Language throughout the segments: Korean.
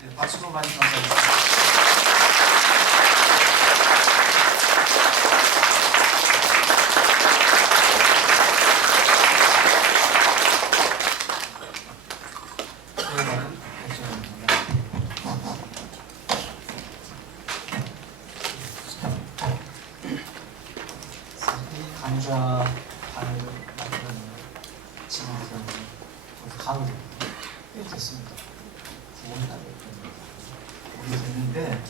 네, 박수로 많이 감사드립니다. 강좌 반을 만드는 지금부터 가을이 꽤 됐습니다. 9월 달에 됐는데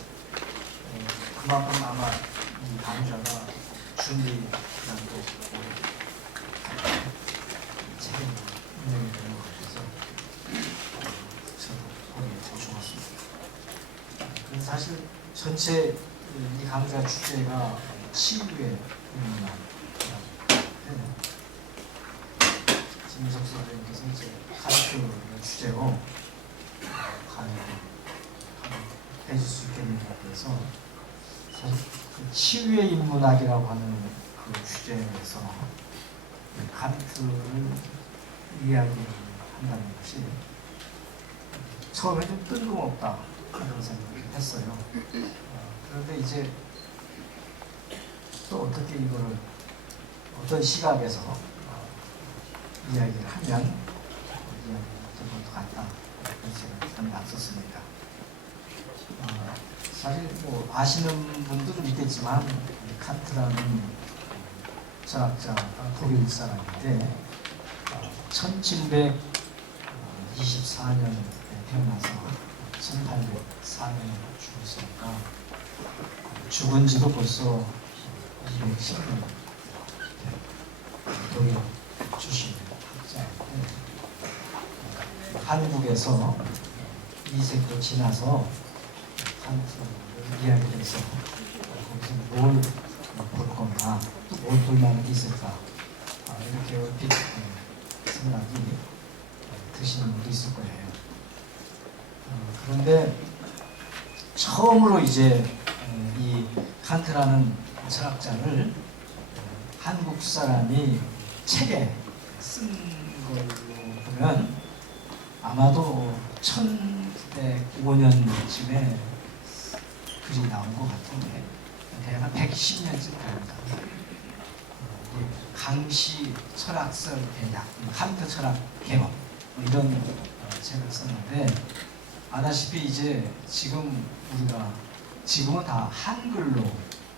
그만큼 아마 이 강좌가 준비난도 책임이 운영이 되는 것 같아서 저도 보기 더 좋았습니다. 그래서 사실 전체 이 강좌 주제가 치유의 문화 김석수 선생님께서 이제 카르트의 주제로 해줄 수 있겠는가 해서 사실 그 치유의 인문학이라고 하는 그 주제에서 카르트를 이야기한다는 것이 처음에 좀 뜬금없다 그런 생각을 했어요. 그런데 이제 또 어떻게 이거를 어떤 시각에서 이야기를 하면 이야기가 될 것도 같다 그런 생각이 났었습니다. 사실 뭐 아시는 분들은 있겠지만 칸트라는 철학자가 독일 사람인데 1724년에 태어나서 1804년에 죽었으니까 죽은 지도 벌써 210년 독일 출신 학자인데 한국에서 이색도 지나서 칸트를 이야기를 해서 거기서 뭘 볼 건가 또 뭘 볼 만한 게 있을까 이렇게 얼핏 생각이 드시는 분도 있을 거예요. 그런데 처음으로 이제 이 칸트라는 철학자를 한국 사람이 책에 쓴 걸로 보면 아마도 1905년쯤에 글이 나온 것 같은데 대략 한 110년쯤 됩니다. 강시 철학설 대략, 칸트 철학 개론 이런 책을 썼는데 아다시피 이제 지금 우리가 지금은 다 한글로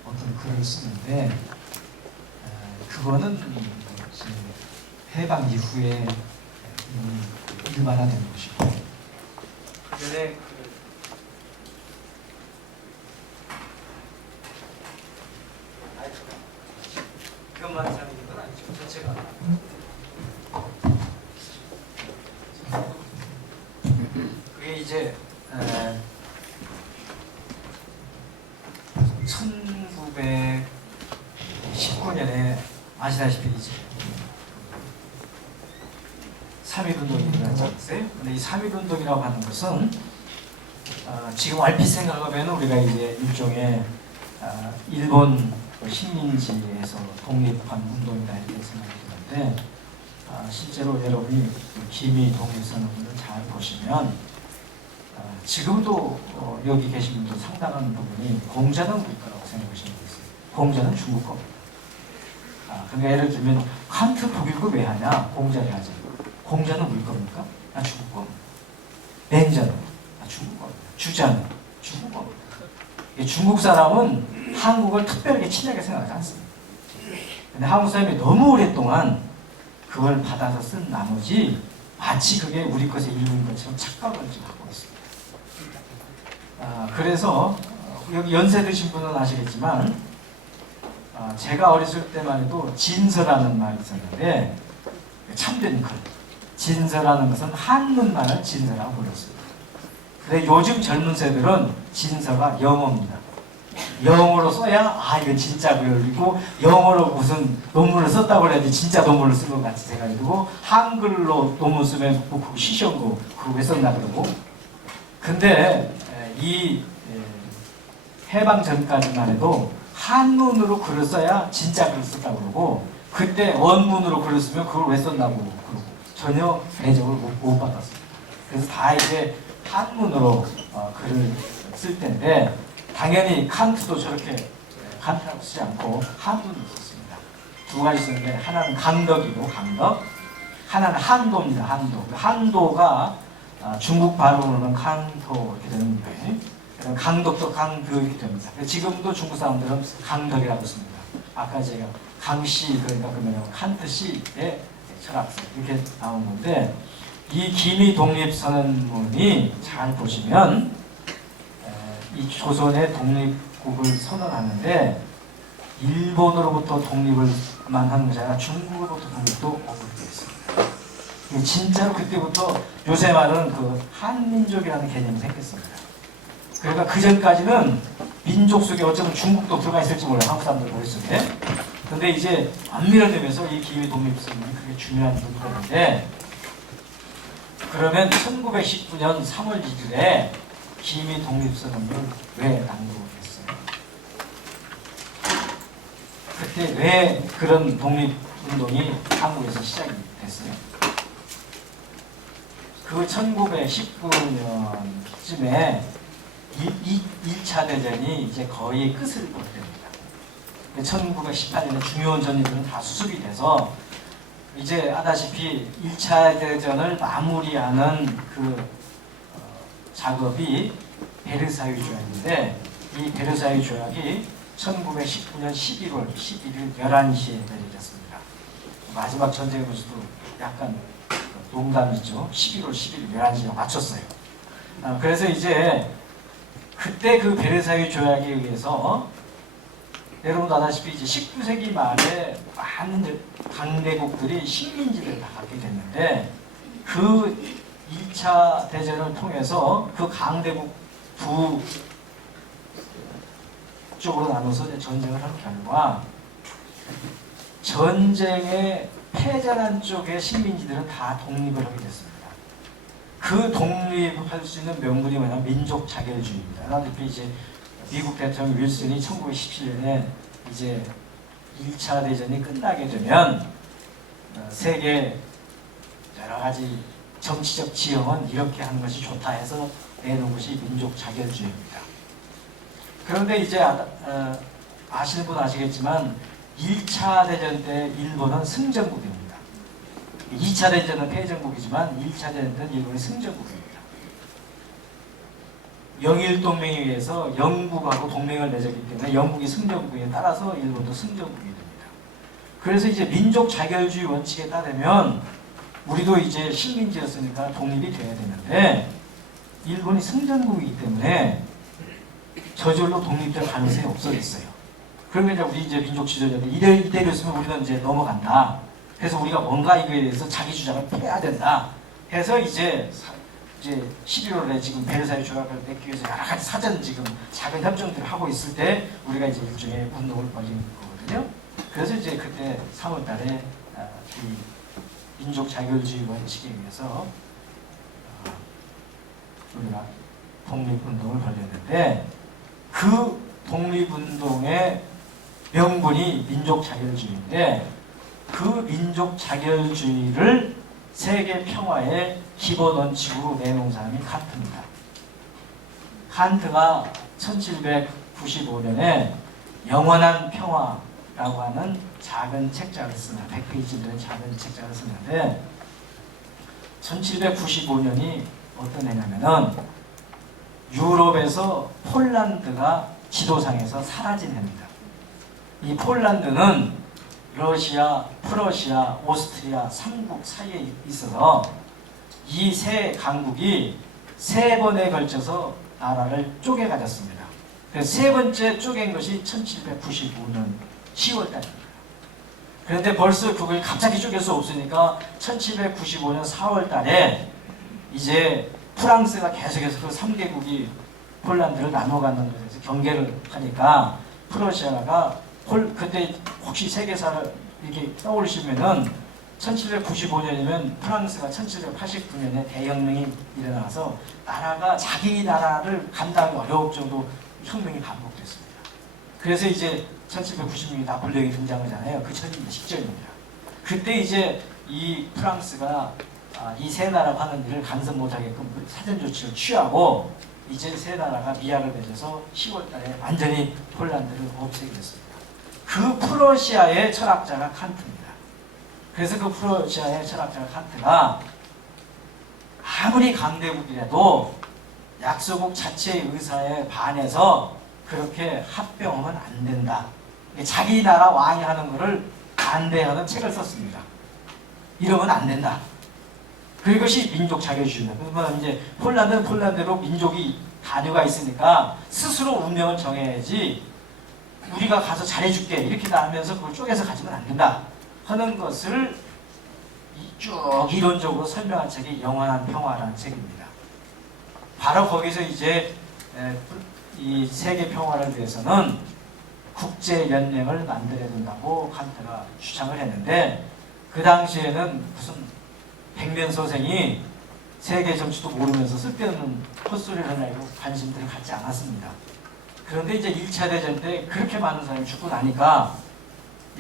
어떤 글을 쓰는데 그거는 해방 이후에 일반화된 것이고 그전에 그것만 사는 건 아니죠. 전체가 그게 이제 1919년에 아시다시피 이제 3.1운동이 일어나지 않았어요? 근데 이 3.1운동이라고 하는 것은 지금 얼핏 생각하면 우리가 이제 일종의 일본 식민지에서 독립한 운동이다 이렇게 생각이 드는데 실제로 여러분이 기미 독립선언을 잘 보시면 지금도 여기 계신 분들 상당한 부분이 공자는 우리 거라고 생각하시는 분 있어요. 공자는 중국 겁니다. 그러니까 예를 들면 칸트 독일거 왜 하냐? 공자를 하지. 공자는 우리 겁니까? 중국 겁니다. 맹자는 중국 겁니다. 주자는 중국 겁니다. 중국 사람은 한국을 특별하게 친하게 생각하지 않습니다. 근데 한국 사람이 너무 오랫동안 그걸 받아서 쓴 나머지 마치 그게 우리 것의 일부인 것처럼 착각을 좀 하고 있습니다. 그래서 여기 연세 드신 분은 아시겠지만 제가 어렸을 때만 해도 진서라는 말이 있었는데 참된 글 진서라는 것은 한문만을 진서라고 불렀습니다. 근데 요즘 젊은 세들은 진서가 영어입니다. 영어로 써야 이거 진짜 그리고 영어로 무슨 논문을 썼다고 그래야지 진짜 논문을 쓴 것 같이 생각이 들고 한글로 논문 쓰면 뭐 그거 시시하고 그거 왜 썼나 그러고 근데 이 해방 전까지만 해도 한문으로 글을 써야 진짜 글을 썼다고 그러고 그때 원문으로 글을 쓰면 그걸 왜 썼나고 그러고 전혀 대접을 못 받았습니다. 그래서 다 이제 한문으로 글을 쓸 때인데 당연히 칸트도 저렇게 칸트라고 쓰지 않고 한문을 썼습니다. 두 가지 쓰는데 하나는 강덕이고 강덕, 하나는 한도입니다. 한도. 한도가 중국 발음으로는 칸토 이렇게 되는 거예요. 강덕도 강덕 이렇게 됩니다. 지금도 중국 사람들은 강덕이라고 씁니다. 아까 제가 강씨 그러니까 그러면 칸트 씨의 철학서 이렇게 나온 건데 이 기미 독립선언문이 잘 보시면 이 조선의 독립국을 선언하는데 일본으로부터 독립을만 하는 것이 아니라 중국으로부터 독립도 언급되어 있습니다. 진짜로 그때부터 요새 말은 그 한민족이라는 개념이 생겼습니다. 그러니까 그 전까지는 민족 속에 어쩌면 중국도 들어가 있을지 몰라요. 한국 사람들 머릿속에. 근데 이제 안 밀어내면서 이 기미 독립선언이 그게 중요한 부분인데 그러면 1919년 3월 1일에 기미 독립선언을 왜 낭독했어요? 그때 왜 그런 독립운동이 한국에서 시작이 됐어요? 그 1919년쯤에 1차 대전이 이제 거의 끝을 볼 때입니다. 1918년에 중요한 전리들은 다 수습이 돼서 이제 아다시피 1차 대전을 마무리하는 그 작업이 베르사유 조약인데 이 베르사유 조약이 1919년 11월 11일 11시에 내려졌습니다. 마지막 전쟁으로서도 약간 농담이죠. 11월 11일 11시에 맞췄어요. 그래서 이제 그때 그 베르사유 조약에 의해서 여러분도 아다시피 이제 19세기 말에 많은 강대국들이 식민지를 다 갖게 됐는데 그 2차 대전을 통해서 그 강대국 두 쪽으로 나눠서 전쟁을 한 결과 전쟁에 패전한 쪽의 식민지들은 다 독립을 하게 됐습니다. 그 독립할 수 있는 명분이 뭐냐면 민족 자결주의입니다. 아다시피 이제 미국 대통령 윌슨이 1917년에 이제 1차 대전이 끝나게 되면 세계 여러 가지 정치적 지형은 이렇게 하는 것이 좋다 해서 내놓은 것이 민족 자결주의입니다. 그런데 이제 아시는 분 아시겠지만 1차 대전 때 일본은 승전국입니다. 2차 대전은 패전국이지만 1차 대전 때는 일본이 승전국입니다. 영일동맹에 의해서 영국하고 동맹을 맺었기 때문에 영국이 승전국에 따라서 일본도 승전국이 됩니다. 그래서 이제 민족 자결주의 원칙에 따르면 우리도 이제 식민지였으니까 독립이 돼야 되는데 일본이 승전국이기 때문에 저절로 독립될 가능성이 없어졌어요. 그러면 이제 우리 이제 민족 지도자들 이대로였으면 우리는 이제 넘어간다. 그래서 우리가 뭔가 이거에 대해서 자기 주장을 펴야 된다. 해서 이제 11월에 지금 베르사유 조약을 맺기 위해서 여러 가지 사전 지금 작은 협정들을 하고 있을 때 우리가 이제 일종의 운동을 벌이는 거거든요. 그래서 이제 그때 3월달에 이 민족 자결주의 원칙에 의해서 우리가 독립운동을 벌였는데 그 독립운동의 명분이 민족 자결주의인데 그 민족 자결주의를 세계 평화의 기본 원칙으로 내놓은 사람이 칸트입니다. 칸트가 1795년에 영원한 평화라고 하는 작은 책자를 씁니다. 100페이지 되는 작은 책자를 쓰는데 1795년이 어떤 해냐면은 유럽에서 폴란드가 지도상에서 사라진 해입니다. 이 폴란드는 러시아, 프러시아, 오스트리아 3국 사이에 있어서 이 세 강국이 세 번에 걸쳐서 나라를 쪼개 가졌습니다. 그래서 세 번째 쪼갠 것이 1795년 10월달입니다. 그런데 벌써 그걸 갑자기 쪼갤 수 없으니까 1795년 4월달에 이제 프랑스가 계속해서 그 3개국이 폴란드를 나눠가는 것에서 경계를 하니까 프러시아가 그때 혹시 세계사를 이렇게 떠올리시면은 1795년이면 프랑스가 1789년에 대혁명이 일어나서 나라가 자기 나라를 감당하기 어려울 정도 혁명이 반복됐습니다. 그래서 이제 1796년에 나폴레옹이 등장하잖아요. 그 시점입니다. 그때 이제 이 프랑스가 이 세 나라가 하는 일을 간섭 못하게끔 사전 조치를 취하고 이제 세 나라가 미약을 맺어서 10월 달에 완전히 폴란드를 없애게 됐습니다. 그 프러시아의 철학자가 칸트입니다. 그래서 그 프러시아의 철학자가 칸트가 아무리 강대국이라도 약소국 자체의 의사에 반해서 그렇게 합병하면 안 된다. 자기 나라 왕이 하는 것을 반대하는 책을 썼습니다. 이러면 안 된다. 그것이 민족 자격주의입니다. 그러면 이제 폴란드는 폴란드로 민족이 단위가 있으니까 스스로 운명을 정해야지 우리가 가서 잘해줄게 이렇게 하면서 그걸 쪼개서 가지면 안 된다 하는 것을 쭉 이론적으로 설명한 책이 영원한 평화라는 책입니다. 바로 거기서 이제 이 세계 평화를 위해서는 국제연맹을 만들어야 된다고 칸트가 주장을 했는데 그 당시에는 무슨 백면소생이 세계 정치도 모르면서 쓸데없는 헛소리를 하려고 관심들을 갖지 않았습니다. 그런데 이제 1차 대전 때 그렇게 많은 사람이 죽고 나니까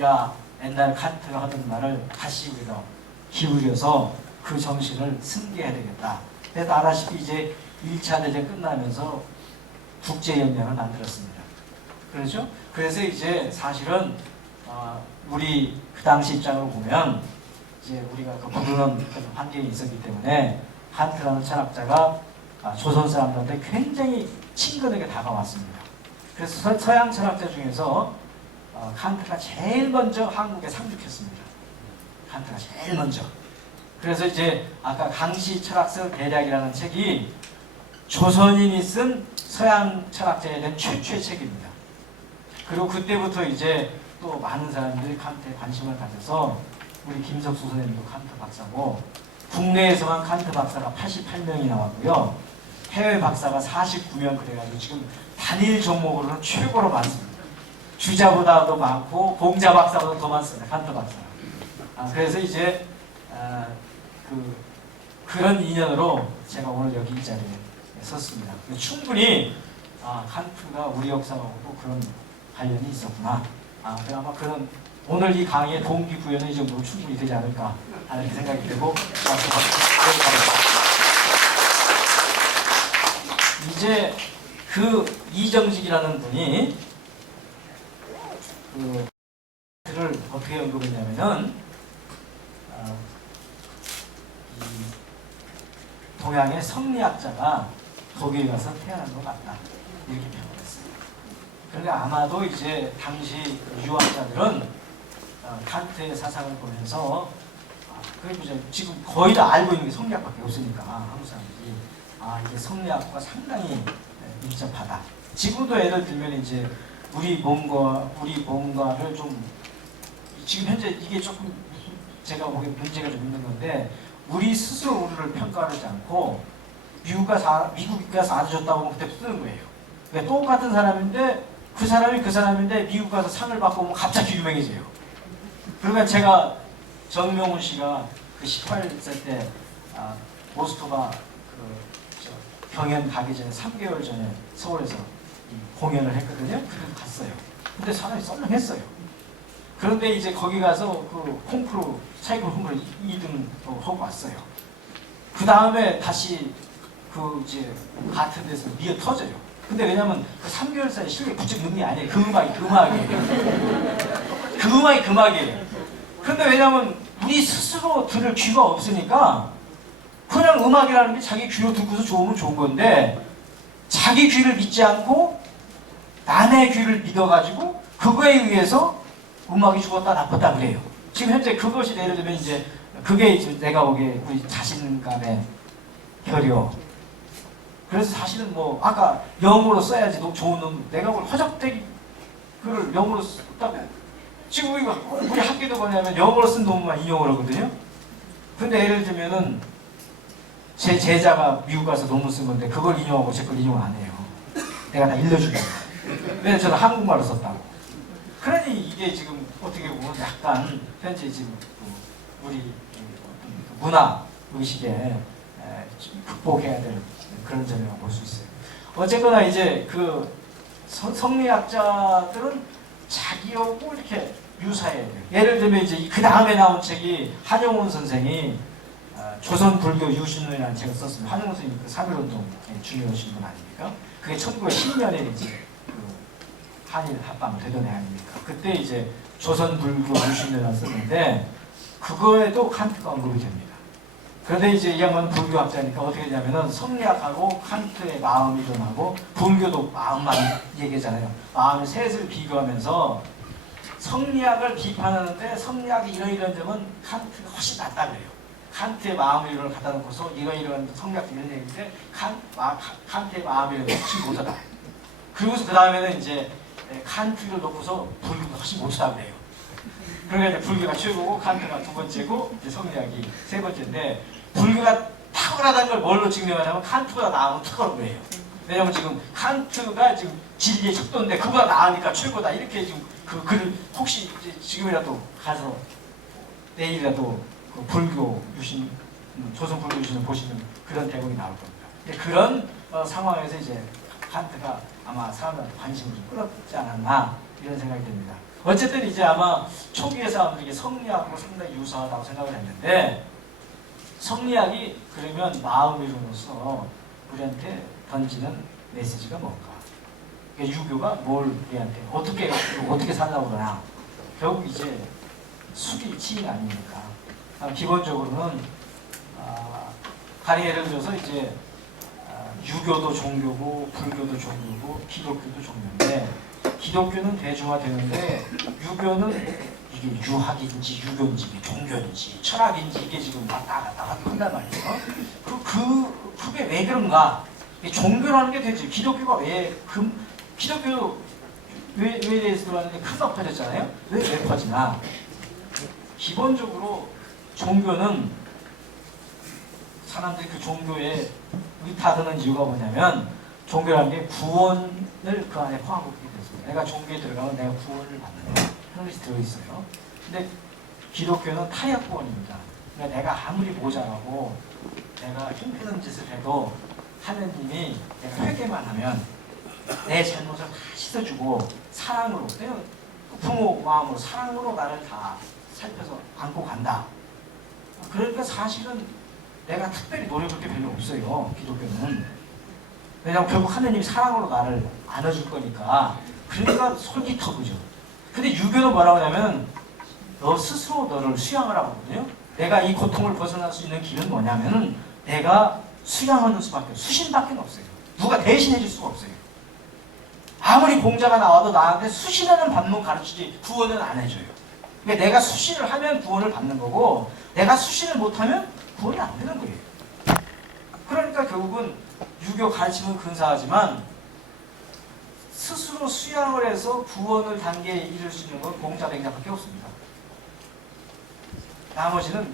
야 옛날 칸트가 하던 말을 다시 우리가 기울여서 그 정신을 승계해야 되겠다. 그래서 알다시피 이제 1차 대전 끝나면서 국제연맹을 만들었습니다. 그렇죠? 그래서 이제 사실은 우리 그 당시 입장으로 보면 이제 우리가 그 부르는 환경이 있었기 때문에 칸트라는 철학자가 조선 사람들한테 굉장히 친근하게 다가왔습니다. 그래서 서양 철학자 중에서 칸트가 제일 먼저 한국에 상륙했습니다. 칸트가 제일 먼저. 그래서 이제 아까 강시 철학서 대략이라는 책이 조선인이 쓴 서양 철학자에 대한 최초의 책입니다. 그리고 그때부터 이제 또 많은 사람들이 칸트에 관심을 가져서 우리 김석수 선생님도 칸트 박사고 국내에서만 칸트 박사가 88명이 나왔고요. 해외 박사가 49명 그래가지고 지금 단일 종목으로는 최고로 많습니다. 주자보다도 많고 공자 박사보다 더 많습니다. 칸트 박사가. 그래서 이제 그런 인연으로 제가 오늘 여기 이 자리에 섰습니다. 충분히 칸트가 우리 역사하고도 그런 관련이 있었구나. 아마 그런 오늘 이 강의의 동기부여는 이 정도로 충분히 되지 않을까 하는 생각이 들고 이제 그 이정직이라는 분이 그를 어떻게 언급했냐면은 이 동양의 성리학자가 독일에 가서 태어난 것 같다 이렇게 표현했어요. 그러니까 아마도 이제 당시 유학자들은 칸트의 사상을 보면서 지금 거의 다 알고 있는 게 성리학밖에 없으니까 한국 사람들이 이게 성리학과 상당히 밀접하다. 지금도 예를 들면 이제 우리 뭔가를 좀 지금 현재 이게 조금 제가 보기에 문제가 좀 있는 건데 우리 스스로 우리를 평가하지 않고 미국이 가서 알아줬다고 하면 그때 쓰는 거예요. 그러니까 똑같은 사람인데 그 사람인데 미국 가서 상을 받고 오면 갑자기 유명해져요. 그러니까 제가 정명훈 씨가 그 18세 때 모스크바 경연 가기 전에 3개월 전에 서울에서 공연을 했거든요. 그래서 갔어요. 근데 사람이 썰렁했어요. 그런데 이제 거기 가서 그 콩쿠르 차이코 콩쿠르 2등 하고 왔어요. 그 다음에 다시 그 이제 같은 데서 미어 터져요. 근데 왜냐면 그 3개월 사이 실력이 부쩍 는게 아니에요. 그 음악이에요. 그 음악이에요. 근데 왜냐면 우리 스스로 들을 귀가 없으니까 그냥 음악이라는 게 자기 귀로 듣고서 좋으면 좋은 건데 자기 귀를 믿지 않고 남의 귀를 믿어가지고 그거에 의해서 음악이 죽었다 나빴다 그래요. 지금 현재 그것이 예를 들면 이제 그게 이제 내가 보기에 우리 자신감의 결여. 그래서 사실은 뭐 아까 영어로 써야지 좋은 놈 내가 뭘 허접되기 그걸 영어로 썼다고 지금 우리 학교도 뭐냐면 영어로 쓴 논문만 인용을 하거든요. 근데 예를 들면은 제 제자가 미국 가서 논문 쓴 건데 그걸 인용하고 제 걸 인용 안 해요. 내가 다 일러주는 거예요. 왜냐면 저는 한국말로 썼다고. 그러니 이게 지금 어떻게 보면 약간 현재 지금 우리 문화 의식에 극복해야 될 그런 점이라고 볼 수 있어요. 어쨌거나 이제 그 성리학자들은 자기하고 이렇게 유사해야 돼요. 예를 들면 이제 그 다음에 나온 책이 한용운 선생이 조선 불교 유신론이라는 책을 썼습니다. 한용운 선생님 그 3.1운동 중요하신 분 아닙니까? 그게 1910년에 이제 그 한일 합방 되던 해 아닙니까? 그때 이제 조선 불교 유신론을 썼는데 그거에도 칸트가 언급이 됩니다. 그런데 이제 이 양반은 불교학자니까 어떻게 되냐면은 성리학하고 칸트의 마음이 일어나고 불교도 마음만 얘기하잖아요. 마음의 셋을 비교하면서 성리학을 비판하는데 성리학이 이런 점은 칸트가 훨씬 낫다 그래요. 칸트의 마음의 이론을 갖다 놓고서 이런 성리학 이런 얘기인데 칸트의 마음의 이론이 훨씬 못하다. 그리고서 그 다음에는 이제 칸트를 놓고서 불교가 훨씬 못하다 그래요. 그러니까 이제 불교가 최고고 칸트가 두 번째고 이제 성리학이 세 번째인데 불교가 탁월하다는 걸 뭘로 증명하냐면 칸트보다 나으면 탁월한 거예요. 왜냐면 지금 칸트가 지금 진리의 척도인데 그보다 나으니까 최고다 이렇게 지금 그 글을 혹시 이제 지금이라도 가서 내일이라도 그 불교 유신 조선 불교 유신을 보시면 그런 대목이 나올 겁니다. 그런 상황에서 이제 칸트가 아마 사람들한테 관심을 좀 끌었지 않았나 이런 생각이 듭니다. 어쨌든 이제 아마 초기의 사람들이 성리학하고 상당히 유사하다고 생각을 했는데 성리학이 그러면 마음이로서 우리한테 던지는 메시지가 뭔가? 그러니까 유교가 뭘 우리한테 어떻게 살라고 그러나 결국 이제 수리 치인 아닙니까? 기본적으로는 가령 예를 들어서 이제 유교도 종교고 불교도 종교고 기독교도 종교인데 기독교는 대중화되는데 유교는 이게 유학인지 유교인지 종교인지 철학인지 이게 지금 왔다 갔다 한단 말이에요. 그게 왜 그런가? 종교라는 게 되지. 기독교가 기독교 왜 들어왔는데 크게 퍼졌잖아요. 왜 퍼지나? 기본적으로 종교는 사람들이 그 종교에 의탁하는 이유가 뭐냐면 종교라는 게 구원을 그 안에 포함하고 있게 됐습니다. 내가 종교에 들어가면 내가 구원을 받는다. 그런 것이 들어있어요. 근데 기독교는 타협 구원입니다. 그러니까 내가 아무리 모자라고 내가 힘드는 짓을 해도 하느님이 내가 회개만 하면 내 잘못을 다 씻어주고 사랑으로 부모 마음으로 사랑으로 나를 다 살펴서 안고 간다. 그러니까 사실은 내가 특별히 노력할 게 별로 없어요. 기독교는. 왜냐하면 결국 하느님이 사랑으로 나를 안아줄 거니까. 그러니까 솔깃하고죠. 근데 유교는 뭐라고 하냐면 너 스스로 너를 수양을 하거든요. 내가 이 고통을 벗어날 수 있는 길은 뭐냐면은 내가 수양하는 수밖에 수신밖에 없어요. 누가 대신해 줄 수가 없어요. 아무리 공자가 나와도 나한테 수신하는 법문 가르치지 구원은 안 해줘요. 그러니까 내가 수신을 하면 구원을 받는 거고 내가 수신을 못하면 구원이 안 되는 거예요. 그러니까 결국은 유교 가르침은 근사하지만 스스로 수양을 해서 구원을 단계에 이룰 수 있는 건 공자맹자밖에 없습니다. 나머지는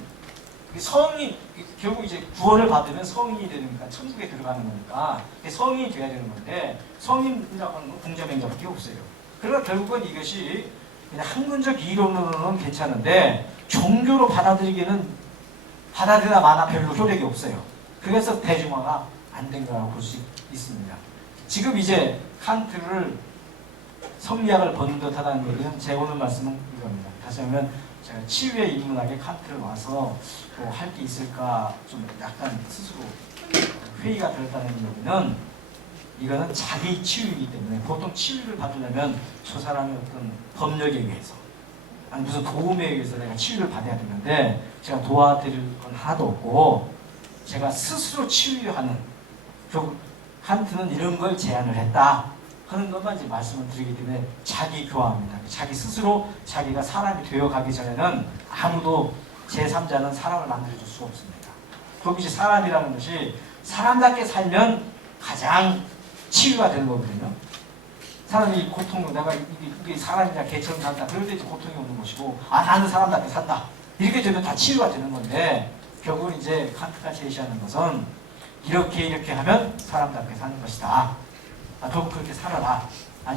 성인, 결국 이제 구원을 받으면 성인이 되니까 천국에 들어가는 거니까 성인이 돼야 되는 건데 성인이라고 하는 건 공자맹자밖에 없어요. 그러니까 결국은 이것이 그냥 학문적 이론으로는 괜찮은데 종교로 받아들이기는 받아들이나 마나 별로 효력이 없어요. 그래서 대중화가 안 된 거라고 볼 수 있습니다. 지금 이제 칸트를 성리학을 번듯하다는 얘기는 제 오늘 말씀은 이겁니다. 다시 하면 제가 치유에 입문하게 칸트를 와서 뭐 할 게 있을까 좀 약간 스스로 회의가 들었다는 얘기는 이거는 자기 치유이기 때문에 보통 치유를 받으려면 저 사람의 어떤 법력에 의해서 아니 무슨 도움에 의해서 내가 치유를 받아야 되는데 제가 도와드릴 건 하나도 없고 제가 스스로 치유하는 결국 칸트는 이런 걸 제안을 했다 하는 것만 이제 말씀을 드리기 때문에 자기 교화입니다. 자기 스스로 자기가 사람이 되어가기 전에는 아무도 제3자는 사람을 만들어줄 수가 없습니다. 결국 이제 사람이라는 것이 사람답게 살면 가장 치유가 되는 거거든요. 사람이 고통을 내가 이게 사람이냐 개처럼 산다 그럴 때 이제 고통이 오는 것이고 나는 사람답게 산다 이렇게 되면 다 치유가 되는 건데 결국은 이제 칸트가 제시하는 것은 이렇게 하면 사람답게 사는 것이다. 결국 그렇게 살아라.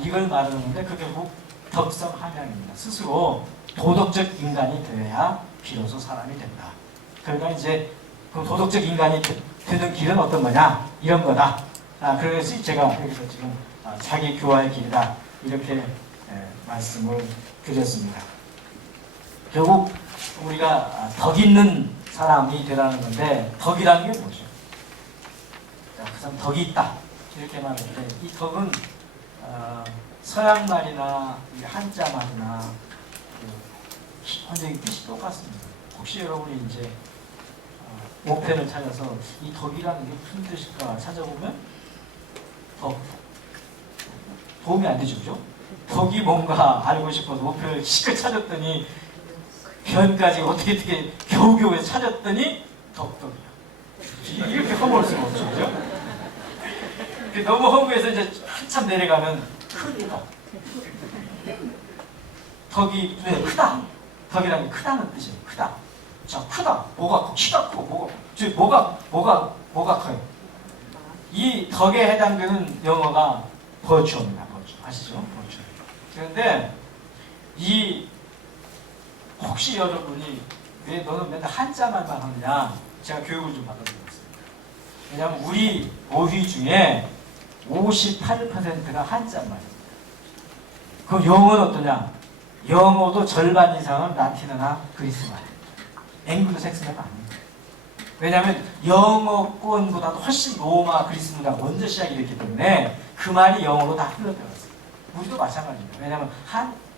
이걸 말하는데 그게 결국 덕성 함양입니다. 스스로 도덕적 인간이 되어야 비로소 사람이 된다. 그러니까 이제 그 도덕적 인간이 되는 길은 어떤 거냐? 이런 거다. 그래서 제가 여기서 지금 자기 교화의 길이다. 이렇게 말씀을 드렸습니다. 결국 우리가 덕 있는 사람이 되라는 건데 덕이라는 게 뭐죠? 자, 그 사람 덕이 있다 이렇게 말하는데 이 덕은 서양 말이나 한자 말이나 완전히 뜻이 똑같습니다. 혹시 여러분이 이제 모편을 찾아서 이 덕이라는 게 무슨 뜻일까 찾아보면 도움이 안 되죠, 그죠? 덕이 뭔가 알고 싶어서 모편을 실컷 찾았더니 변까지 어떻게 겨우겨우 찾았더니 덕덕이야. 이렇게 허무할 수가 없죠, 그죠? 너무 허무해서 이제 한참 내려가면 큰 덕. 덕이 왜 크다? 덕이라는 게 크다는 뜻이에요. 크다. 자, 크다. 뭐가 커? 키가 커. 뭐가 커요? 이 덕에 해당되는 영어가 버추어입니다. 버추. 아시죠? 버추. 그런데 혹시 여러분이 왜 너는 맨날 한자말만 하느냐? 제가 교육을 좀 받아드리겠습니다. 왜냐하면 우리 어휘 중에 58%가 한자말입니다. 그럼 영어는 어떠냐? 영어도 절반 이상은 라틴어나 그리스말입니다. 앵글로색슨어가 아닙니다. 왜냐하면 영어권보다도 훨씬 로마 그리스 문화가 먼저 시작이 됐기 때문에 그 말이 영어로 다 흘러들어갔어요. 우리도 마찬가지입니다. 왜냐하면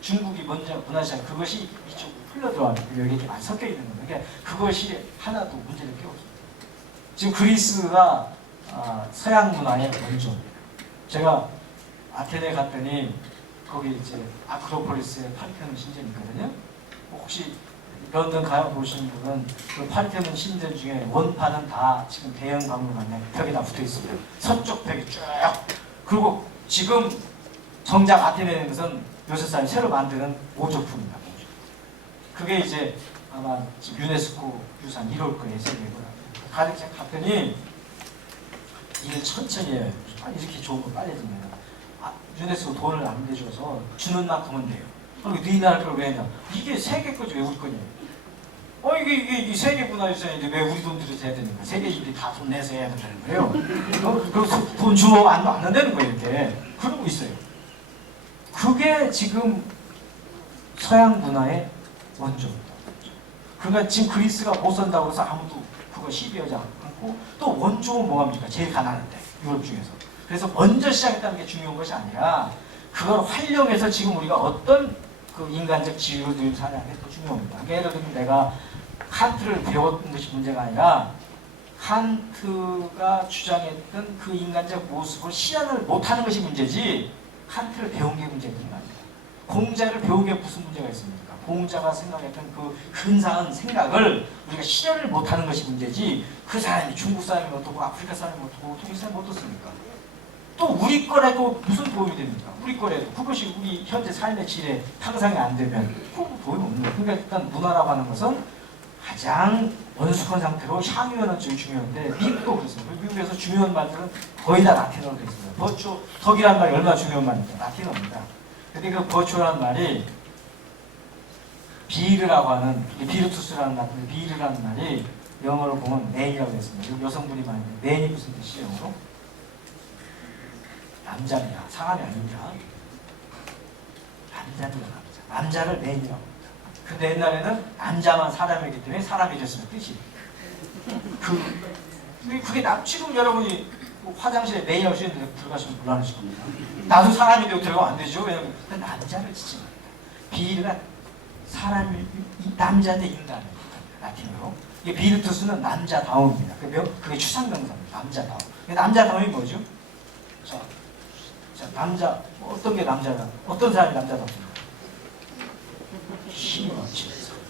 중국이 먼저 문화 시작, 그것이 이쪽으로 흘러들어가고 여기 이렇게 많이 섞여 있는 거예요. 그러니까 그것이 하나도 문제될 게 없습니다. 지금 그리스가 서양 문화의 원조입니다. 제가 아테네 갔더니 거기 이제 아크로폴리스에 파르테논 신전이 있거든요. 혹시 런던 가보신 분은 그 파르테논 신전 중에 원판은 다 지금 대형 박물관에 벽에 다 붙어 있습니다. 서쪽 벽이 쭉. 그리고 지금 정작 아테네에 있는 것은 요새사람이 새로 만드는 모조품입니다. 그게 이제 아마 지금 유네스코 유산 1월 거예요. 세계적으로. 갔더니 일을 천천히 해요. 이렇게 좋은 거 빨리 주면 유네스코 돈을 안 내줘서 주는 만큼은 돼요. 그럼 네 나라 걸 왜 했냐? 이게 세계 거지 왜 우리 거냐? 이게 세계 문화유산인데 왜 우리 돈 들여서 해야 되는 거야? 세계인들이 다 돈 내서 해야 되는 거예요. 그래서 돈 주면 안 된다는 거예요. 이렇게 그러고 있어요. 그게 지금 서양 문화의 원조입니다. 그러니까 지금 그리스가 못 산다고 해서 아무도 그거 시비하지 않고 또 원조는 뭐합니까? 제일 가난한데 유럽 중에서. 그래서 먼저 시작했다는 게 중요한 것이 아니라 그걸 활용해서 지금 우리가 어떤 그 인간적 지위로 늘 사냐는 게 더 중요합니다. 그러니까 예를 들면 내가 칸트를 배웠던 것이 문제가 아니라 칸트가 주장했던 그 인간적 모습을 실현을 못하는 것이 문제지 칸트를 배운 게 문제가 아닙니다. 공자를 배운 게 무슨 문제가 있습니까? 공자가 생각했던 그 근사한 생각을 우리가 실현을 못하는 것이 문제지 그 사람이 중국 사람이 어떻고 아프리카 사람이 어떻고 독일 사람이 어떻습니까? 또 우리 거라도 무슨 도움이 됩니까? 우리 거라도 그것이 우리 현재 삶의 질에 향상이 안 되면 그건 도움이 없는 거예요. 그러니까 일단 문화라고 하는 것은 가장 원숙한 상태로 향유하는 쪽이 중요한데 미국도 그렇습니다. 미국에서 중요한 말들은 거의 다 라틴어로 되어 있습니다. 버추, 덕이라는 말이 얼마나 중요한 말입니까? 라틴어입니다. 근데 그 버추라는 말이 비르라고 하는 비르투스라는 말인데 비르라는 말이 영어로 보면 맨이라고 되어 있습니다. 여성분이 많이 맨이 무슨 뜻이에요? 영어로? 남자입니다. 사람이 아닙니다. 남자입니다. 남자를 맨이라고 합니다. 근데 옛날에는 남자만 사람이기 때문에 사람이 됐으면 뜻이. 그게 지금 여러분이 화장실에 맨이라고 쓰는데 들어가시면 곤란하실 겁니다. 나도 사람인데 들어가면 안 되죠. 왜냐면 남자를 지칭합니다. 비르가 사람이 남자인데 인간입니다. 라틴어로. 이게 비르투스는 남자다움입니다. 그게 추상명사입니다. 남자다움. 남자다움이 뭐죠? 자, 남자, 어떤 게 남자다? 어떤 사람이 남자답니까? 힘이 넘치는 사람.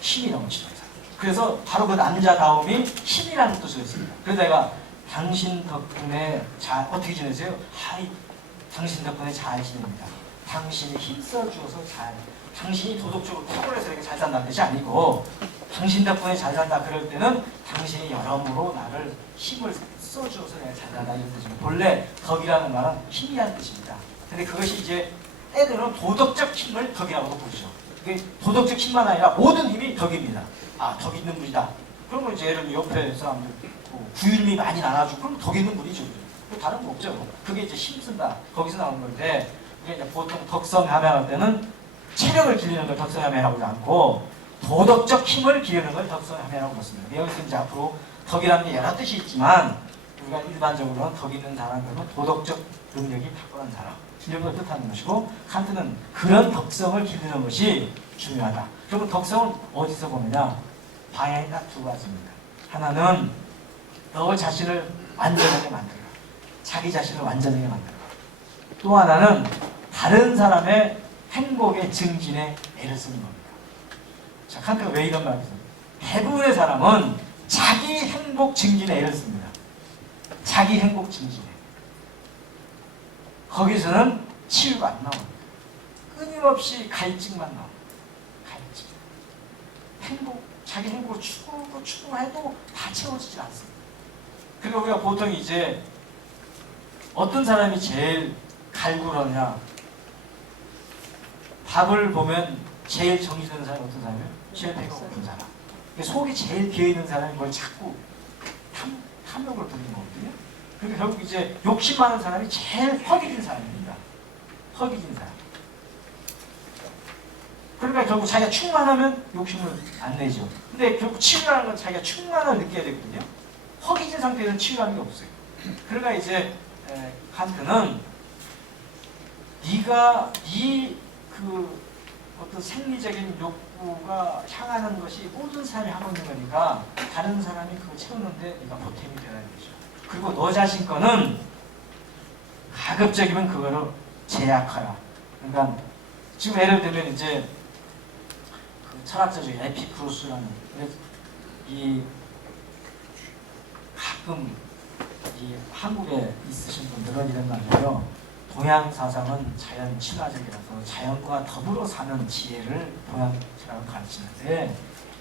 힘이 넘치는 사람. 그래서 바로 그 남자다움이 힘이라는 뜻으로 있습니다. 그래서 내가 당신 덕분에 어떻게 지내세요? 당신 덕분에 잘 지냅니다. 당신이 힘써주어서 당신이 도덕적으로 탁월해서 이렇게 잘 산다는 뜻이 아니고 당신 덕분에 잘 산다 그럴 때는 당신이 여러모로 나를 힘을 써주어서 내가 잘 산다 이런 뜻입니다. 본래 덕이라는 말은 힘이라는 뜻입니다. 근데 그것이 이제 때로는 도덕적 힘을 덕이라고도 부르죠. 그게 도덕적 힘만 아니라 모든 힘이 덕입니다. 덕 있는 분이다. 그러면 이제 예를 들면 옆에 사람들 구일미 많이 나눠주고 그럼 덕 있는 분이죠. 다른 거 없죠. 그게 이제 힘쓴다. 거기서 나오는 건데 우리가 이제 보통 덕성함양할 때는 체력을 길리는 걸 덕성함양하지 않고 도덕적 힘을 기르는 걸 덕성함이라고 그렇습니다. 여기서 이제 앞으로 덕이라는 게 여러 뜻이 있지만 우리가 일반적으로는 덕 있는 사람은 도덕적 능력이 탁월한 사람 이런 걸 뜻하는 것이고, 칸트는 그런 덕성을 기르는 것이 중요하다. 그리고 덕성은 어디서 보느냐? 방향이 딱 두 가지입니다. 하나는 너 자신을 완전하게 만들어, 자기 자신을 완전하게 만들어. 또 하나는 다른 사람의 행복의 증진에 애를 쓰는 겁니다. 자, 칸트가 왜 이런 말을 했어요? 대부분의 사람은 자기 행복 증진에 애를 씁니다. 자기 행복 증진에. 거기서는 치유가 안 나옵니다. 끊임없이 갈증만 나옵니다. 갈증. 자기 행복을 추구해도 다 채워지지 않습니다. 그리고 우리가 보통 이제 어떤 사람이 제일 갈구러냐? 밥을 보면 제일 정이 드는 사람이 어떤 사람이에요? 제일 배가 고픈 사람. 속이 제일 비어있는 사람이 뭘 자꾸 탐욕을 부리는 거거든요. 그러니까 결국 이제 욕심 많은 사람이 제일 허기진 사람입니다. 허기진 사람. 그러니까 결국 자기가 충만하면 욕심을 안 내죠. 근데 결국 치유라는 건 자기가 충만을 느껴야 되거든요. 허기진 상태에서는 치유라는 게 없어요. 그러니까 이제 칸트는 네가 어떤 생리적인 욕구가 향하는 것이 모든 사람이 하고 있는 거니까 다른 사람이 그거 채우는데 네가 보탬이 되어야 되죠. 그리고 너 자신 거는 가급적이면 그거를 제약하라. 그러니까 지금 예를 들면 이제 그 철학자 중에 에피쿠로스라는 가끔 한국에 있으신 분들은 이런 말이에요. 동양 사상은 자연 친화적이라서 자연과 더불어 사는 지혜를 동양 철학을 가르치는데,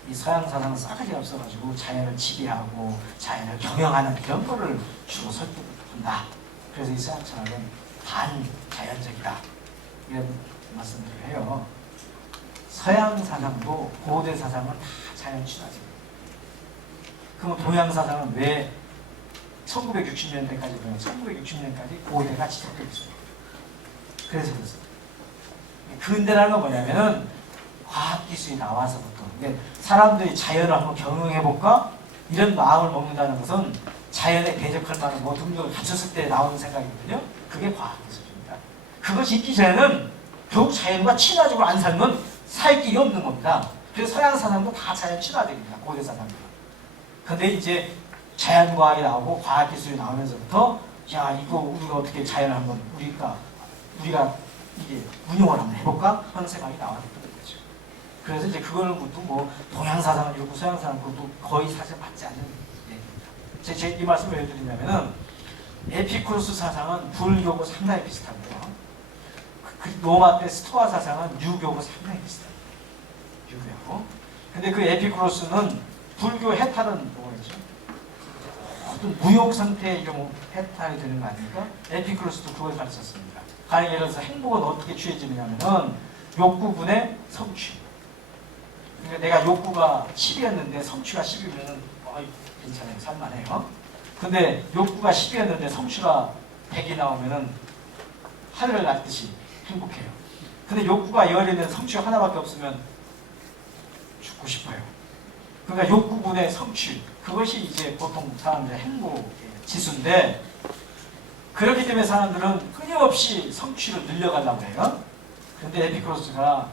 이 서양 사상은 싸가지가 없어가지고 자연을 지배하고 자연을 경영하는 이런 거를 주로 설득한다. 그래서 이 서양 철학은 반자연적이다. 이런 말씀들을 해요. 서양 사상도 고대 사상은 다 자연 친화적이에요. 그럼 동양 사상은 왜 1960년대까지 보면 1960년까지 고대가 지속되고 있어요. 그래서 그렇습니다. 근대라는 건 뭐냐면은 과학기술이 나와서부터 사람들이 자연을 한번 경영해볼까? 이런 마음을 먹는다는 것은 자연에 대적할 만한 모든 걸 갖췄을 때 나오는 생각이거든요. 그게 과학기술입니다. 그것이 있기 전에는 결국 자연과 친화적으로 안 살면 살 길이 없는 겁니다. 그래서 서양 사상도 다 자연 친화적입니다. 고대 사상도. 근데 이제 자연과학이 나오고 과학기술이 나오면서부터 야, 이거 우리가 어떻게 자연을 한번 우리가 이게 운용을 한번 해볼까 하는 생각이 나왔던 거죠. 그래서 이제 그거는 것도 뭐 동양 사상을 읽고 서양 사상 그것도 거의 사실 맞지 않는 얘기입니다. 제가 이 말씀을 왜 드리냐면은 에피쿠로스 사상은 불교하고 상당히 비슷하고요. 로마 때 스토아 사상은 유교하고 상당히 비슷합니다. 유교하고. 근데 그 에피쿠로스는 불교 해탈은 뭐겠죠? 어떤 무욕 상태의 경우 해탈이 되는 거 아닙니까? 에피쿠로스도 그걸 가르쳤습니다. 가령 예를 들어서 행복은 어떻게 취해지느냐면은 욕구분의 성취. 그러니까 내가 욕구가 10이었는데 성취가 10이면은 괜찮아요. 살만해요. 근데 욕구가 10이었는데 성취가 100이 나오면은 하늘을 날듯이 행복해요. 근데 욕구가 10이면 성취가 하나밖에 없으면 죽고 싶어요. 그러니까 욕구분의 성취. 그것이 이제 보통 사람들의 행복의 지수인데, 그렇기 때문에 사람들은 끊임없이 성취를 늘려가려고 해요. 그런데 에피쿠로스가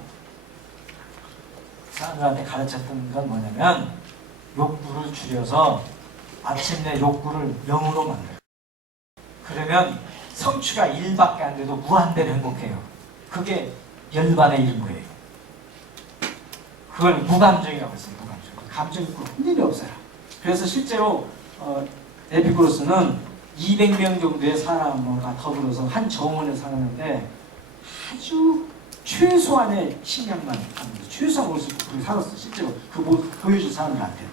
사람들한테 가르쳤던 건 뭐냐면 욕구를 줄여서 마침내 욕구를 0으로 만들어요. 그러면 성취가 1밖에 안 돼도 무한대로 행복해요. 그게 열반에 이른 거예요. 그걸 무감정이라고 했어요. 무감정. 감정 있고 흔들이 없어요. 그래서 실제로 에피쿠로스는 200명 정도의 사람과 더불어서 한 정원에 살았는데 아주 최소한의 식량만 하면서 최소한 것을 그렇게 살았어요. 실제로 그 보여준 사람들한테.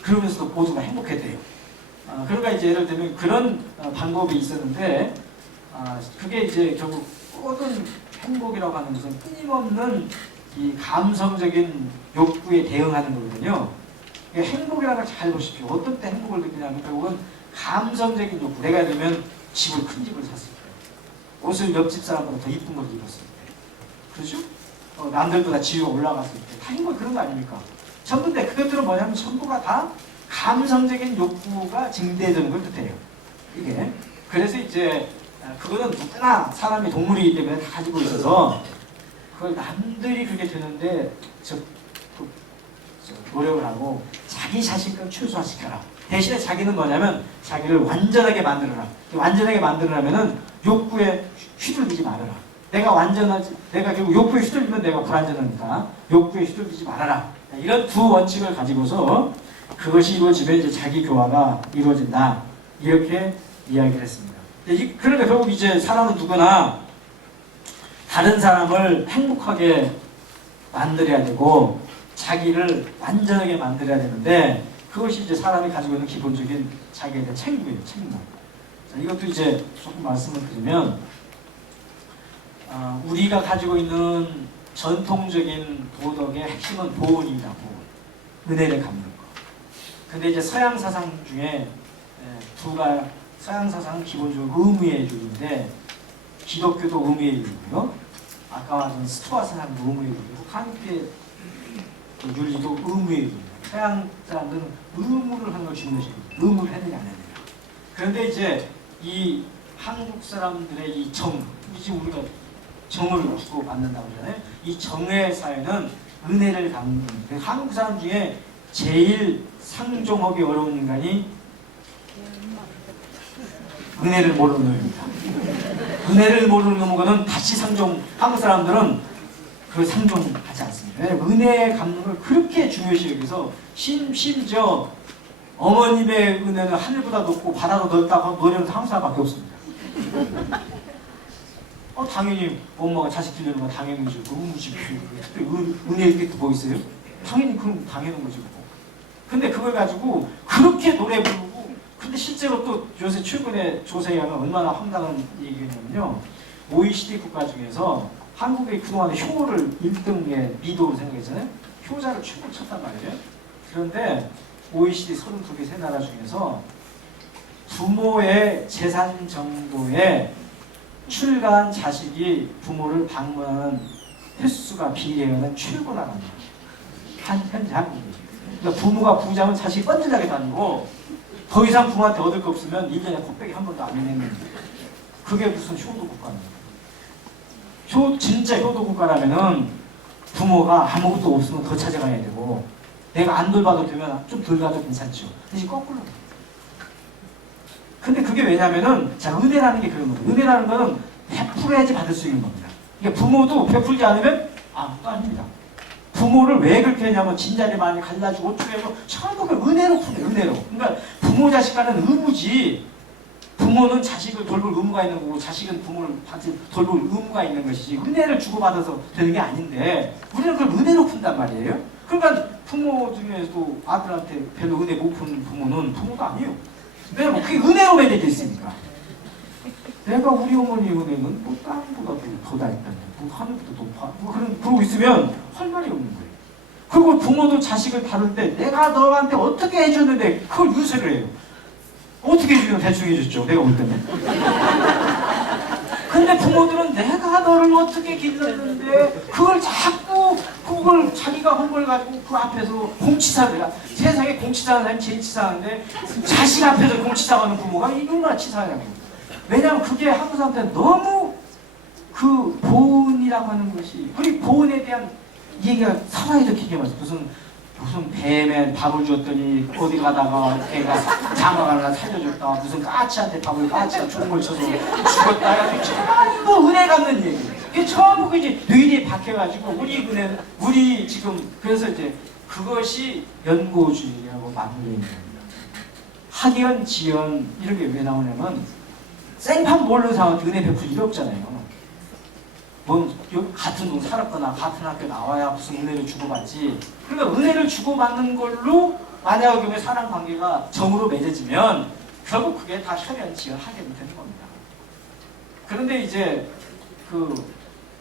그러면서도 모두가 행복했대요. 그러니까 이제 예를 들면 그런 방법이 있었는데, 그게 이제 결국 모든 행복이라고 하는 것은 끊임없는 이 감성적인 욕구에 대응하는 거거든요. 행복이라는 걸 잘 보십시오. 어떤 때 행복을 느끼냐면 결국은 감성적인 욕구. 내가 되면 집을 큰 집을 샀을 때, 옷을 옆집 사람보다 더 이쁜 걸 입었을 때, 그렇죠? 남들보다 지위가 올라갔을 때, 다 행복 그런 거 아닙니까? 전부인데 그것들은 뭐냐면 전부가 다 감성적인 욕구가 증대되는 걸 뜻해요. 이게 그래서 이제 그거는 누구나 사람이 동물이기 때문에 다 가지고 있어서 그걸 남들이 그렇게 되는데 노력을 하고 자기 자신감 최소화시켜라. 대신에 자기는 뭐냐면 자기를 완전하게 만들어라. 완전하게 만들어라면은 욕구에 휘둘리지 말아라. 내가 결국 욕구에 휘둘리면 내가 불안전하니까 욕구에 휘둘리지 말아라. 이런 두 원칙을 가지고서 그것이 이루어지면 이제 자기 교화가 이루어진다. 이렇게 이야기를 했습니다. 그러니까 결국 이제 사람은 누구나 다른 사람을 행복하게 만들어야 되고 자기를 완전하게 만들어야 되는데 그것이 이제 사람이 가지고 있는 기본적인 자기에 대한 책임이에요. 책임감. 자, 이것도 이제 조금 말씀을 드리면 우리가 가지고 있는 전통적인 도덕의 핵심은 보은입니다. 보은. 은혜를 갚는 거. 근데 이제 서양 사상 중에 서양 사상은 기본적으로 의무의율인데 기독교도 의무의율이고요. 아까 말한 스토아 사상도 의무의율이고 칸트의 윤리도 의무의율입니다. 서양 사람들은 의무를 하는 걸 중요시해요. 의무를 했느냐 안 했느냐. 그런데 이제 이 한국 사람들의 이 정, 이제 우리가 정을 주고 받는다고 하잖아요. 이 정의 사회는 은혜를 갚는 거예요. 한국 사람 중에 제일 상종하기 어려운 인간이 은혜를 모르는 놈입니다. 은혜를 모르는 놈은 다시 한국 사람들은 그 상종하지 않습니다. 은혜 갚는 걸 그렇게 중요시 여기서 심지어 어머님의 은혜는 하늘보다 높고 바다도 넓다고 노래하는 한국 사람밖에 없습니다. 당연히 엄마가 자식 기르는 건 당연히죠. 의무지. 특별히 은혜 있게 뭐 있어요? 당연히 그건 당연한 거죠. 근데 그걸 가지고 그렇게 노래 부르고 근데 실제로 또 요새 최근에 조사에 하면 얼마나 황당한 얘기냐면요. OECD 국가 중에서 한국이 그동안에 효를 1등의 미도로 생각했잖아요. 효자를 최고 쳤단 말이에요. 그런데 OECD 32개 세 나라 중에서 부모의 재산 정도의 출가한 자식이 부모를 방문하는 횟수가 비례하는 최고 나라입니다. 현재 한국이. 그러니까 부모가 부자면 자식이 뻔질나게 다니고 더 이상 부모한테 얻을 거 없으면 1년에 코빼기 한 번도 안 내는 그게 무슨 효도 국가입니다. 진짜 효도 국가라면은 부모가 아무것도 없으면 더 찾아가야 되고 내가 안 돌봐도 되면 좀 덜 가도 괜찮죠. 대신 거꾸로. 근데 그게 왜냐면은 자 은혜라는 게 그런 겁니다. 은혜라는 거는 베풀어야지 받을 수 있는 겁니다. 그러니까 부모도 베풀지 않으면 아무것도 아닙니다. 부모를 왜 그렇게 했냐면 진자리 많이 갈라주고 어떻게 해서 전부 그 은혜로 푸네. 은혜로. 그러니까 부모 자식 간은 의무지. 부모는 자식을 돌볼 의무가 있는 거고 자식은 부모를 돌볼 의무가 있는 것이지 은혜를 주고받아서 되는 게 아닌데 우리는 그걸 은혜로 푼단 말이에요. 그러니까 부모 중에서도 아들한테 별로 은혜 못 푼 부모는 부모도 아니에요. 왜냐면 그게 은혜로 맺어져 있으니까. 내가 우리 어머니 은혜는 뭐 땅보다도 더 달다니 뭐 하늘보다 높아 뭐 그러고 있으면 할 말이 없는 거예요. 그리고 부모도 자식을 다룰 때 내가 너한테 어떻게 해줬는데 그걸 유세를 해요. 어떻게 해주면 대충 해줬죠. 내가 볼 때는. 근데 부모들은 내가 너를 어떻게 길렀는데 그걸 자꾸 그걸 자기가 한 걸 가지고 그 앞에서 공치사를 세상에 공치사하는 사람이 제일 치사한데 자식 앞에서 공치사하는 부모가 이 얼마나 치사하냐고. 왜냐하면 그게 한국 사람한테 너무 그 보은이라고 하는 것이 우리 보은에 대한 얘기가 살아있어 기계 맞아. 무슨 뱀에 밥을 줬더니 어디 가다가 걔가 장가가 하나 살려줬다. 무슨 까치한테 까치가 총을 쳐서 죽었다. 전부 은혜 갚는 얘기. 이게 전부 이제 뇌리에 박혀가지고 우리 지금 그래서 이제 그것이 연고주의라고 맞물리는 겁니다. 학연, 지연 이런 게 왜 나오냐면 생판 모르는 사람한테 은혜 베풀 일 없잖아요. 뭐 같은 동 살았거나 같은 학교 나와야 무슨 은혜를 주고받지. 그러니까 은혜를 주고받는 걸로 만약에 경우에 사람 관계가 정으로 맺어지면 결국 그게 다 혈연지연 하게 되는 겁니다. 그런데 이제 그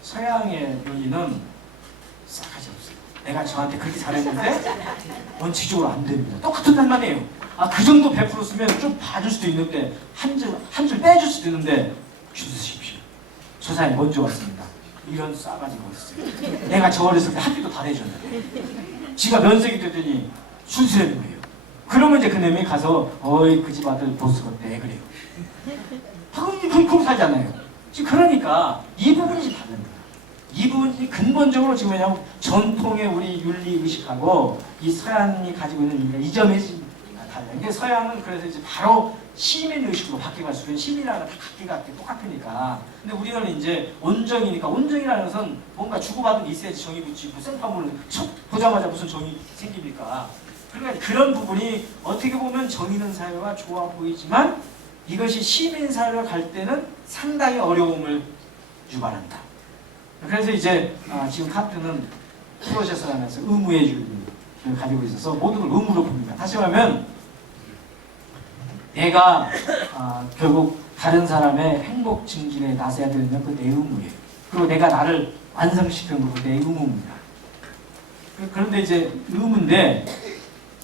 서양의 논리는 싸가지 없어요. 내가 저한테 그렇게 잘했는데 원칙적으로 안 됩니다. 똑같은 말만이에요. 그 정도 베풀었으면 좀 봐줄 수도 있는데 한 줄 빼줄 수도 있는데 주십시오. 저 사람이 먼저 왔습니다. 이런 싸가지가 있어요. 내가 저 어렸을 때 한 끼도 다 내줬는데 지가 면색이 되더니 순수해진 거예요. 그러면 이제 그놈이 가서 어이 그 집 아들 보스 같대 그래요. 당연히 그렇게 살잖아요. 지금 그러니까 이 부분이 지금 다른 거예요. 이 부분이 근본적으로 지금 뭐냐면 전통의 우리 윤리 의식하고 이 서양이 가지고 있는 이 점이 달라요. 근데 서양은 그래서 이제 바로 시민 의식으로 바뀌어갈 수 있는 시민이라는 바뀌가 똑같으니까. 근데 우리는 이제 온정이니까 온정이라는 것은 뭔가 주고받은 게 있어야지 정이 붙이고 생판물을 척 보자마자 무슨 정이 생깁니까? 그러니까 그런 부분이 어떻게 보면 정 있는 사회가 좋아 보이지만 이것이 시민 사회로 갈 때는 상당히 어려움을 유발한다. 그래서 이제 지금 칸트는 프로세서 안에서 의무의 윤리를 가지고 있어서 모든 걸 의무로 봅니다. 다시 말하면 내가 결국 다른 사람의 행복 증진에 나서야 되는 건 내 의무예요. 그리고 내가 나를 완성시키는 것도 내 의무입니다. 그런데 이제 의무인데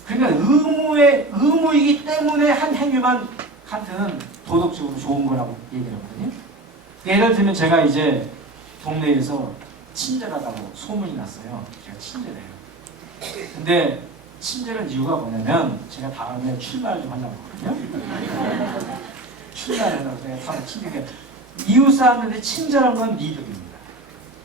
그러니까 의무이기 때문에 한 행위만 칸트는 도덕적으로 좋은 거라고 얘기를 하거든요. 예를 들면 제가 이제 동네에서 친절하다고 소문이 났어요. 제가 친절해요. 근데 친절한 이유가 뭐냐면 제가 다음에 출마를 좀 하려고 하거든요. 출마를 하려고 내가 다음에 친절해. 이웃 사람들이 친절한 건 미덕입니다.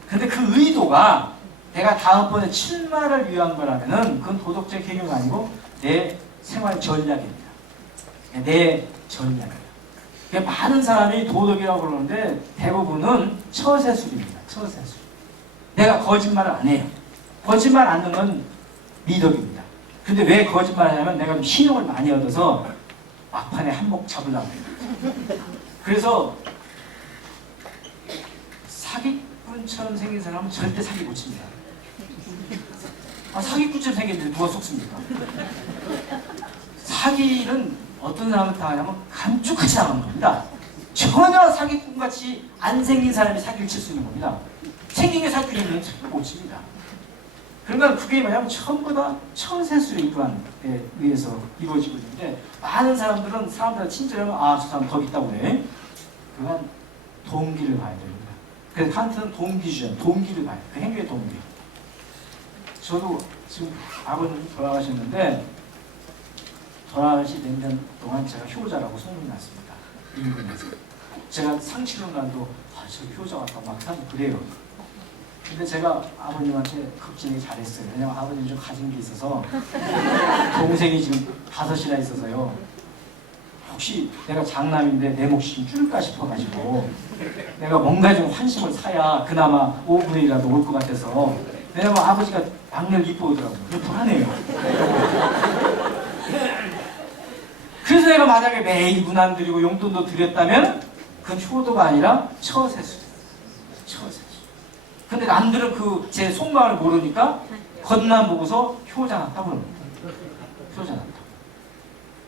근데 그 의도가 내가 다음번에 출마를 위한 거라면은 그건 도덕적 개념이 아니고 내 생활 전략입니다. 내 전략이에요. 많은 사람이 도덕이라고 그러는데 대부분은 처세술입니다. 처세술. 내가 거짓말을 안 해요. 거짓말 안 하는 건 미덕입니다. 근데 왜 거짓말을 하냐면 내가 좀 신용을 많이 얻어서 막판에 한몫 잡으려고 해요. 그래서 사기꾼처럼 생긴 사람은 절대 사기 못 칩니다. 사기꾼처럼 생겼는데 누가 속습니까? 사기는 어떤 사람을 당하냐면 감쪽같이 당하는 겁니다. 전혀 사기꾼같이 안 생긴 사람이 사기를 칠 수 있는 겁니다. 생긴 게 사기꾼이면 절대 못 칩니다. 그러니까 그게 뭐냐면 전부 다 처세술에 의해서 이루어지고 있는데 많은 사람들은 사람들한테 친절하면 저 사람 덕 있다고 해. 그건 동기를 봐야 됩니다. 그래서 칸트는 동기주의, 동기를 봐요. 그 행위의 동기. 저도 지금 아버님 돌아가셨는데 돌아가시 몇 년 동안 제가 효자라고 소문이 났습니다. 인근에서. 제가 상식론란도 저 효자 같다 막 하고 그래요. 근데 제가 아버님한테 극진하게 잘했어요. 왜냐면 아버님이 좀 가진 게 있어서 동생이 지금 5이나 있어서요. 혹시 내가 장남인데 내 몫이 좀 줄까 싶어가지고 내가 뭔가 좀 환심을 사야 그나마 5분의 1이라도 올 것 같아서. 왜냐면 아버지가 막내를 이뻐오더라고요. 불안해요. 그래서 내가 만약에 매일 문안 드리고 용돈도 드렸다면 그건 효도가 아니라 처세수. 처세수. 근데 남들은 제 속마음을 모르니까 겉만 보고서 효자 같다고 그럽니다. 효자 같다.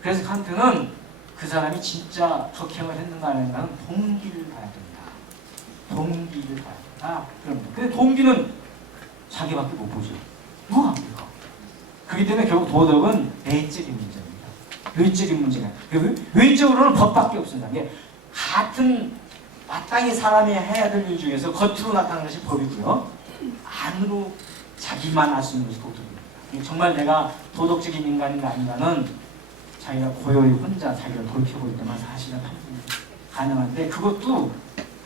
그래서 칸트는 그 사람이 진짜 덕행을 했는가 안 했는가는 동기를 봐야 된다. 동기를 봐야 된다. 그럽니다. 근데 동기는 자기밖에 못 보죠. 누가 합니까? 그렇기 때문에 결국 도덕은 내적인 문제입니다. 외적인 문제가. 외적으로는 법밖에 없습니다. 같은 마땅히 사람이 해야 될 일 중에서 겉으로 나타나는 것이 법이고요. 안으로 자기만 알 수 있는 것이 도덕입니다. 정말 내가 도덕적인 인간인가 아닌가는 자기가 고요히 혼자 자기를 돌이켜볼 때만 사실은 판단이 가능한데 그것도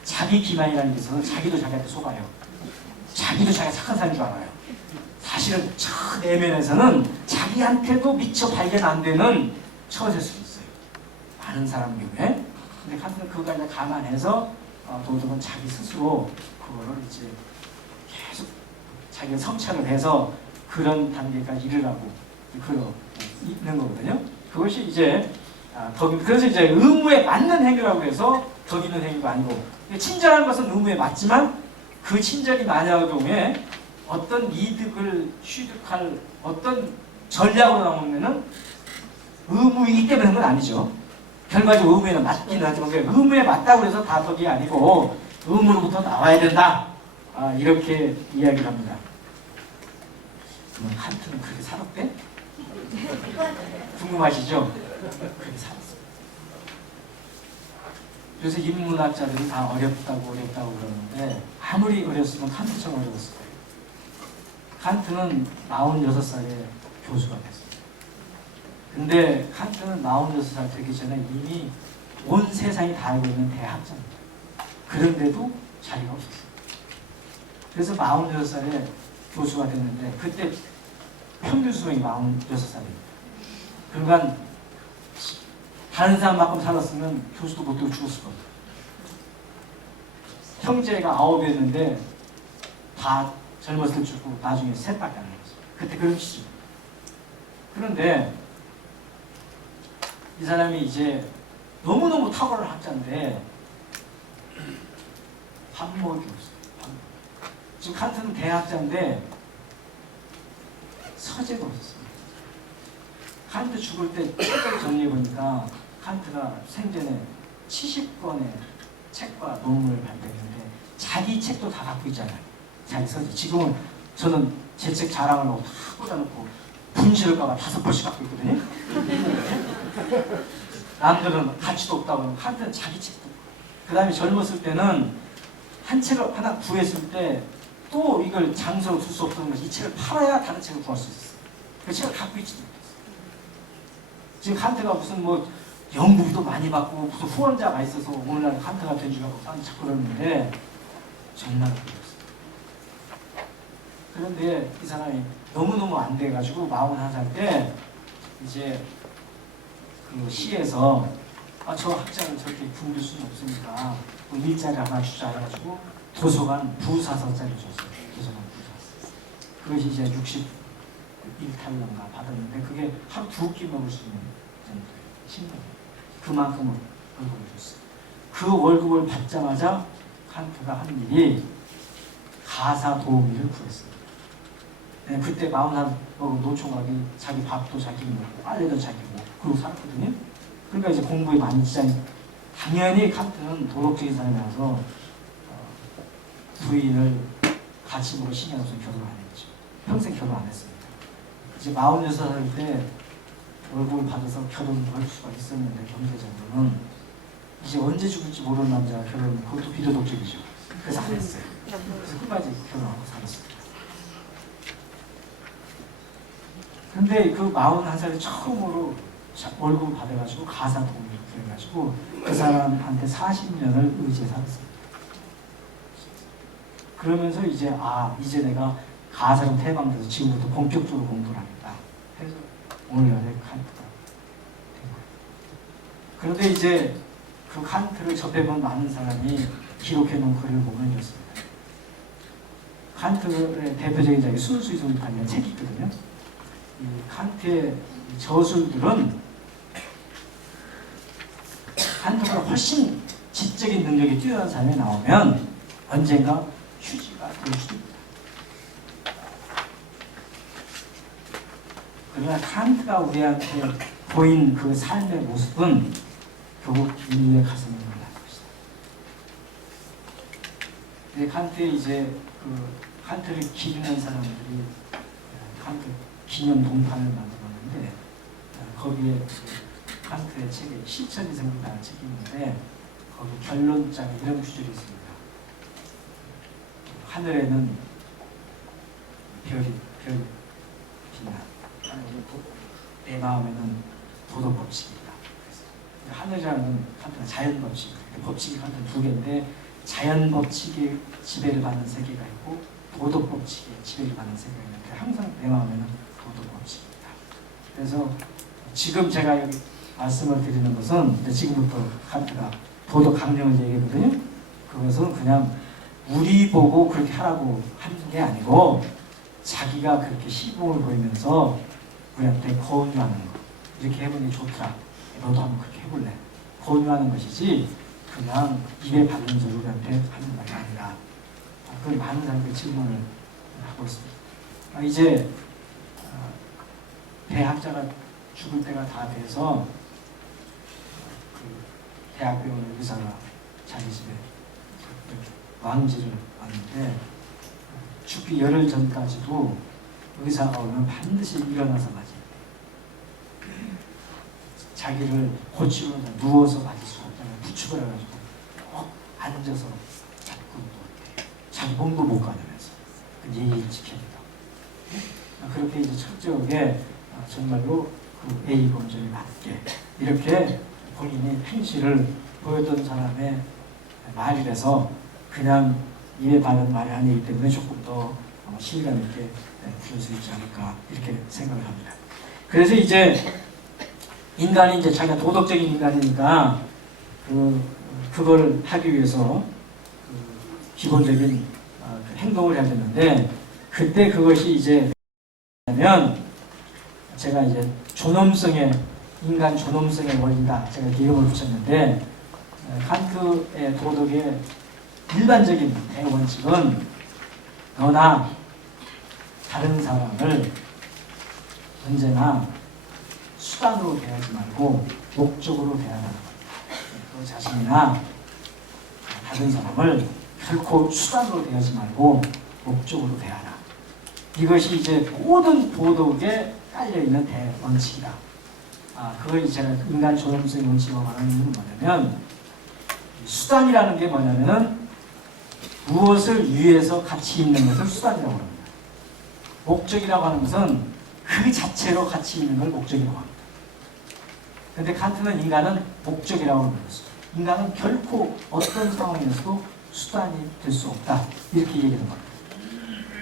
자기 기만이라는 게 있어서 자기도 자기한테 속아요. 자기도 자기가 착한 사람인 줄 알아요. 사실은 저 내면에서는 자기한테도 미처 발견 안 되는 처세일 수 있어요. 많은 사람 경우에. 근데 칸트는 그거 이제 감안해서 도덕은 자기 스스로 그거를 이제 계속 자기가 성찰을 해서 그런 단계까지 이르라고 그러 있는 거거든요. 그것이 이제 덕. 그래서 이제 의무에 맞는 행위라고 해서 덕 있는 행위가 아니고 친절한 것은 의무에 맞지만 그 친절이 만약에 어떤 이득을 취득할 어떤 전략으로 나오면은 의무이기 때문에 그런 건 아니죠. 결과적으로 의무에는 맞기는 하지만 의무에 맞다고 해서 다 덕이 아니고 의무로부터 나와야 된다. 이렇게 이야기를 합니다. 그럼 칸트는 그렇게 살았대? 궁금하시죠? 그렇게 살았습니다. 그래서 인문학자들이 다 어렵다고 그러는데 아무리 어렸으면 칸트처럼 어려웠을 거예요. 칸트는 46살에 교수가 됐어요. 근데 칸트는 46살 되기 전에 이미 온 세상이 다 알고 있는 대학자입니다. 그런데도 자리가 없었어요. 그래서 46살에 교수가 됐는데 그때 평균 수명이 46살입니다. 그러니까 다른 사람만큼 살았으면 교수도 못 되고 죽었을 겁니다. 형제가 9이었는데 다 젊었을 때 죽고 나중에 셋밖에 안 남았어요. 그때 그런 시절. 그런데 이 사람이 이제 너무너무 탁월한 학자인데 밥 먹을 게 없어요. 지금 칸트는 대학자인데 서재도 없었어요. 칸트 죽을 때 책을 정리해보니까 칸트가 생전에 70권의 책과 논문을 발표했는데 자기 책도 다 갖고 있잖아요. 자기 서재. 지금은 저는 제 책 자랑하려고 다 꽂아놓고 분실을까봐 5번씩 갖고 있거든요. 남들은 가치도 없다고 하면 칸트는 자기 책도. 그 다음에 젊었을 때는 한 책을 하나 구했을 때 또 이걸 장소로 둘 수 없다는 것이 이 책을 팔아야 다른 책을 구할 수 있었어요. 그 책을 갖고 있지 못했어요. 지금 칸트가 무슨 뭐 연구비도 많이 받고 무슨 후원자가 있어서 오늘날 칸트가 된 줄 알고 사람이 자꾸 그러는데 정말 그랬어요. 그런데 이 사람이 너무너무 안 돼가지고 41살 때 이제 그 시에서 저 학자를 저렇게 굶길 수는 없으니까 뭐 일자리 하나 주자 해가지고 도서관 부사서짜리 줬어요. 도서관 부사서. 그것이 이제 61탈런가 받았는데 그게 하루 2끼 먹을 수 있는 정도의 신분. 그만큼을 월급을 줬어요. 그 월급을 받자마자 칸트가 한 일이 가사 도우미를 구했어요. 네, 그때 41 먹은 노총각이 자기 밥도 자기 먹고 빨래도 자기 먹고 그러고 살았거든요. 그러니까 이제 공부에 많이 지장이. 당연히 칸트는 도덕적인 사람이라서 부인을 같이 먹을 신경 없어서 결혼 안 했죠. 평생 결혼 안 했습니다. 이제 46살 때 월급을 받아서 결혼을 할 수가 있었는데 경제적으로는 이제 언제 죽을지 모르는 남자가 결혼을 그것도 비도덕적이죠. 그래서 안 했어요. 그래서 끝까지 결혼하고 살았습니다. 근데 그 41살에 처음으로 월급을 받아가지고 가사 도우미를 구해가지고 그 사람한테 40년을 의지해 살았습니다. 그러면서 이제 이제 내가 가사로 태방돼서 지금부터 본격적으로 공부를 하겠다 해서 오늘날의 칸트가 된 거예요. 그런데 이제 그 칸트를 접해본 많은 사람이 기록해놓은 글을 보면 이렇습니다. 칸트의 대표적인 작이 순수이성이라는 책이 있거든요. 이 칸트의 저술들은 칸트보다 훨씬 지적인 능력이 뛰어난 사람이 나오면 언젠가 휴지가 될 수도 있다. 그러나 칸트가 우리한테 보인 그 삶의 모습은 결국 인류의 가슴을 놀란 것이다. 근데 칸트의 이제 그 칸트를 기리는 사람들이 칸트 기념 동판을 만들었는데 거기에 칸트의 책에 실천이 생긴다는 책이 있는데 거기 결론장에 이런 구절이 있습니다. 하늘에는 별이 빛나. 내 마음에는 도덕 법칙이 있다. 하늘이라는 칸트는 자연 법칙. 법칙이 칸트는 2개인데 자연 법칙의 지배를 받는 세계가 있고 도덕 법칙의 지배를 받는 세계가 있는데 항상 내 마음에는 도덕 법칙이 있다. 그래서 지금 제가 여기 말씀을 드리는 것은 지금부터 칸트가 도덕 강령을 얘기하거든요. 그것은 그냥 우리 보고 그렇게 하라고 하는 게 아니고 자기가 그렇게 시범을 보이면서 우리한테 권유하는 거. 이렇게 해보니 좋더라. 너도 한번 그렇게 해볼래. 권유하는 것이지 그냥 입에 바른 소리 우리한테 하는 말이 아니라. 그 많은 사람들이 질문을 하고 있습니다. 이제 대학자가 죽을 때가 다 돼서 그 대학병원의 의사가 자기 집에 왕지를 왔는데 죽기 열흘 전까지도 의사가 오면 반드시 일어나서 맞아야 돼. 자기를 고치고 누워서 맞을 수가 없다면 부축을 해가지고 앉아서 잡고 또 자기 몸도 못 가누면서 예의 지켜야 된다. 그렇게 이제 철저하게 정말로 그 A 범죄에 맞게 이렇게 본인이 행실을 보였던 사람의 말이라서 그냥 입에 바른 말이 아니기 때문에 조금 더 실감 있게 들을 수 있지 않을까 이렇게 생각을 합니다. 그래서 이제 인간이 이제 자기가 도덕적인 인간이니까 그걸 하기 위해서 기본적인 행동을 해야 되는데 그때 그것이 이제 면 제가 이제 인간 존엄성의 원리다 제가 이름을 붙였는데 칸트의 도덕의 일반적인 대원칙은 너나 다른 사람을 언제나 수단으로 대하지 말고 목적으로 대하라. 너 자신이나 다른 사람을 결코 수단으로 대하지 말고 목적으로 대하라. 이것이 이제 모든 도덕에 깔려있는 대원칙이다. 그걸 제가 인간 존엄성의 원칙이라고 말하는 이유는 뭐냐면 수단이라는 게 뭐냐면은 무엇을 위해서 가치 있는 것을 수단이라고 합니다. 목적이라고 하는 것은 그 자체로 가치 있는 걸 목적이라고 합니다. 그런데 칸트는 인간은 목적이라고 합니다. 인간은 결코 어떤 상황에서도 수단이 될 수 없다. 이렇게 얘기하는 겁니다.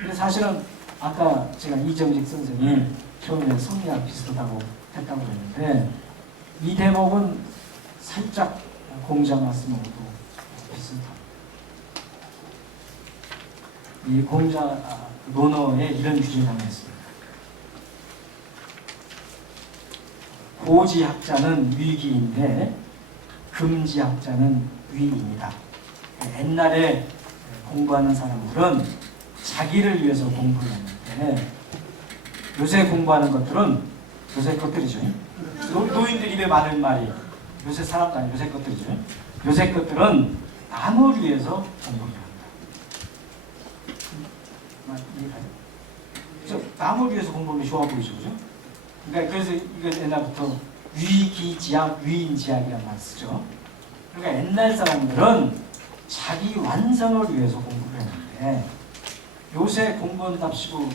근데 사실은 아까 제가 이정직 선생이 처음에 성리학 비슷하다고 했다고 했는데 이 대목은 살짝 공자 말씀하고도 비슷합니다. 이 공자 논어에 이런 규정이 있습니다. 고지학자는 위기인데 금지학자는 위인이다. 옛날에 공부하는 사람들은 자기를 위해서 공부를 했는데 요새 공부하는 것들은 요새 것들이죠. 노인들 입에 많은 말이 요새 사람도 아니고 요새 것들이죠. 요새 것들은 남을 위해서 공부를 합니다. 남을 위해서 공부하면 좋아 보이죠, 그죠? 그러니까 그래서 이거 옛날부터 위기지학, 위인지학이라는 말 쓰죠. 그러니까 옛날 사람들은 자기 완성을 위해서 공부를 했는데 요새 공부한답시고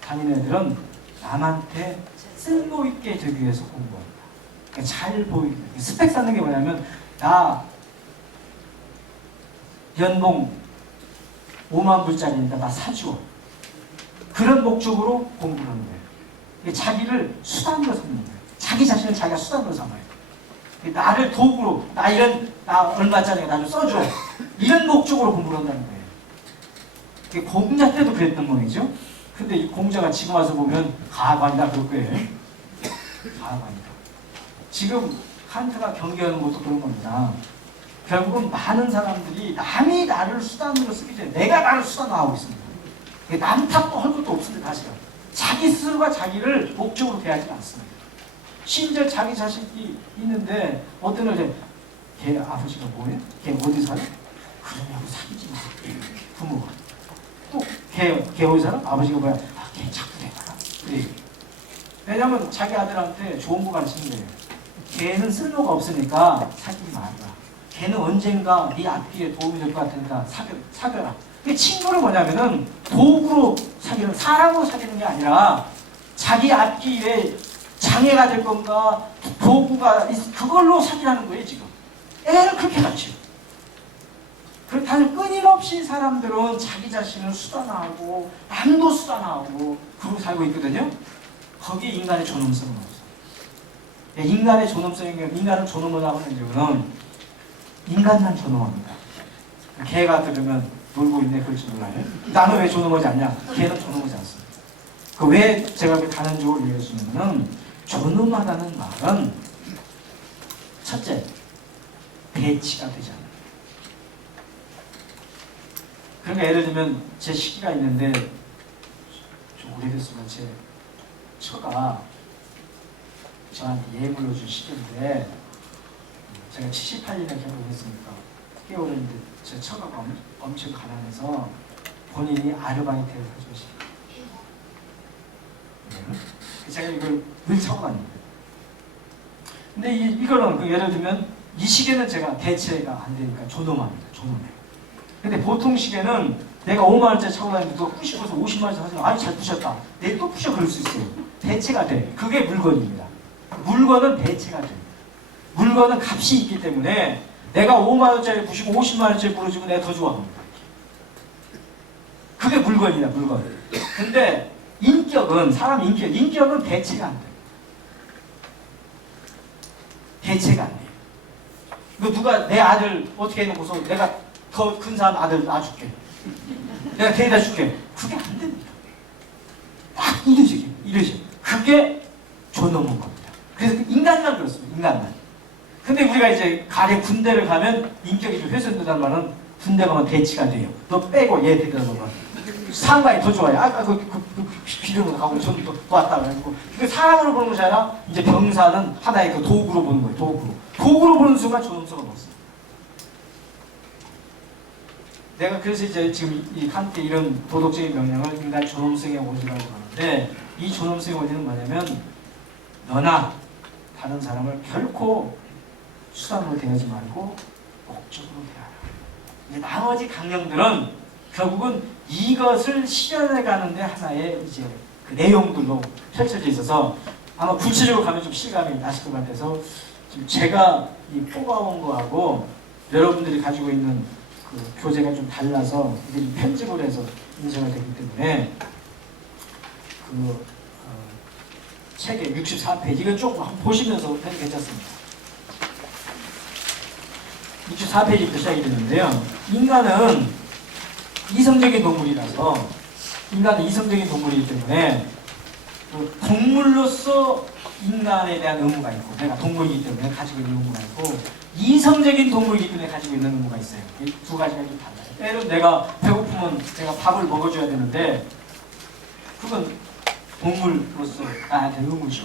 다니는 애들은 남한테 쓸모있게 되기 위해서 공부합니다. 그러니까 잘 보이게. 스펙 쌓는 게 뭐냐면 나 연봉 5만 불짜리니까 나 사줘. 그런 목적으로 공부를 하는 거예요. 자기를 수단으로 삼는 거예요. 자기 자신을 자기가 수단으로 삼아요. 나를 도구로 나 얼마짜리가 나 좀 써줘. 이런 목적으로 공부를 한다는 거예요. 공자 때도 그랬던 모양이죠. 근데 이 공자가 지금 와서 보면 가관이다 그럴 거예요. 가관이다. 지금 칸트가 경계하는 것도 그런 겁니다. 결국은 많은 사람들이 남이 나를 수단으로 쓰기 전에 내가 나를 수단으로 하고 있습니다. 남 탓도 할 것도 없습니다. 사실은. 자기 스스로가 자기를 목적으로 대하지 않습니다. 심지어 자기 자식이 있는데 어떤 날 걔 아버지가 뭐해? 걔 어디 살아? 그러냐고 사귀지 마. 부모가. 또 걔 어디 살아? 아버지가 뭐야? 걔 자꾸 내봐라. 그래. 왜냐면 자기 아들한테 좋은 거 가르치는 거예요. 걔는 쓸모가 없으니까 사귀지 말라. 걔는 언젠가 네 앞길에 도움이 될 것 같으니까 사귀어라. 그 친구는 뭐냐면은 도구로 사귀는, 사람으로 사귀는 게 아니라 자기 앞길에 장애가 될 건가 도구가 그걸로 사귀라는 거예요. 지금 애를 그렇게 가르쳐요. 그렇다면 끊임없이 사람들은 자기 자신을 수단화하고 남도 수단화하고 그러고 살고 있거든요. 거기에 인간의 존엄성은 없어요. 인간의 인간은 존엄을 하는 이유는 인간만 존엄합니다. 개가 들으면 놀고 있네 그럴 줄 몰라요. 나는 왜 존엄하지 않냐? 개는 존엄하지 않습니다. 왜 제가 그 단언적으로 얘기했냐면 존엄하다는 말은 첫째 배치가 되지 않아요. 그러니까 예를 들면 제 시기가 있는데 좀 오래됐으면 제 처가 저한테 예물로 준 시기인데 제가 78년에 결혼했으니까 꽤 오래인데 제 처가가 엄청 가난해서 본인이 아르바이트를 해준 시기. 제가 이걸 늘 차고 다닙니다. 근데 이거는 예를 들면 이 시계는 제가 대체가 안 되니까 존엄합니다. 존엄해요. 근데 보통 시계는 내가 5만 원짜리 차고 다니는데 또 부시고서 50만 원짜리 사서 아니 잘 부셨다. 내일 또 부셔 그럴 수 있어요. 대체가 돼. 그게 물건입니다. 물건은 대체가 돼. 물건은 값이 있기 때문에 내가 5만 원짜리 부시고 50만 원짜리 부러지고 내가 더 좋아합니다. 그게 물건이다, 물건. 근데 인격은, 사람 인격은 대체가 안 돼. 대체가 안 돼. 그 누가 내 아들 어떻게 해놓고서 내가 더 큰 사람 아들 놔줄게. 내가 데려다 줄게. 그게 안 됩니다. 딱 이러지. 그게 존엄한 겁니다. 그래서 인간만 그렇습니다. 인간만. 근데 우리가 이제 가령 군대를 가면 인격이 좀 훼손된다는 말은 군대 가면 대치가 돼요. 너 빼고 얘 데려다 놓으면 상관이 더 좋아요. 비료로 가고 저기 또 왔다 그래가지고 그 사람으로 보는 것이 아니라 이제 병사는 하나의 그 도구로 보는 거예요. 도구로 보는 순간 존엄성을 먹습니다. 내가 그래서 이제 지금 이 칸트 이런 도덕적인 명령을 인간 존엄성의 원리라고 하는데 이 존엄성의 원리는 뭐냐면 너나 다른 사람을 결코 수단으로 대하지 말고 목적으로 대하라. 이제 나머지 강령들은 결국은 이것을 실현해 가는데 하나의 이제 그 내용들로 펼쳐져 있어서 아마 구체적으로 가면 좀 실감이 나실 것 같아서 지금 제가 이 뽑아온 거하고 여러분들이 가지고 있는 그 교재가 좀 달라서 이게 편집을 해서 인쇄가 되기 때문에 그 책의 64페이지 이건 조금 한번 보시면서 해도 괜찮습니다. 64페이지부터 시작이 되는데요. 인간은 이성적인 동물이라서 인간은 이성적인 동물이기 때문에 그 동물로서 인간에 대한 의무가 있고 내가 동물이기 때문에 가지고 있는 의무가 있고 이성적인 동물이기 때문에 가지고 있는 의무가 있어요. 이 두 가지가 좀 달라요. 때론 내가 배고프면 내가 밥을 먹어줘야 되는데 그건 동물로서 나한테 의무죠.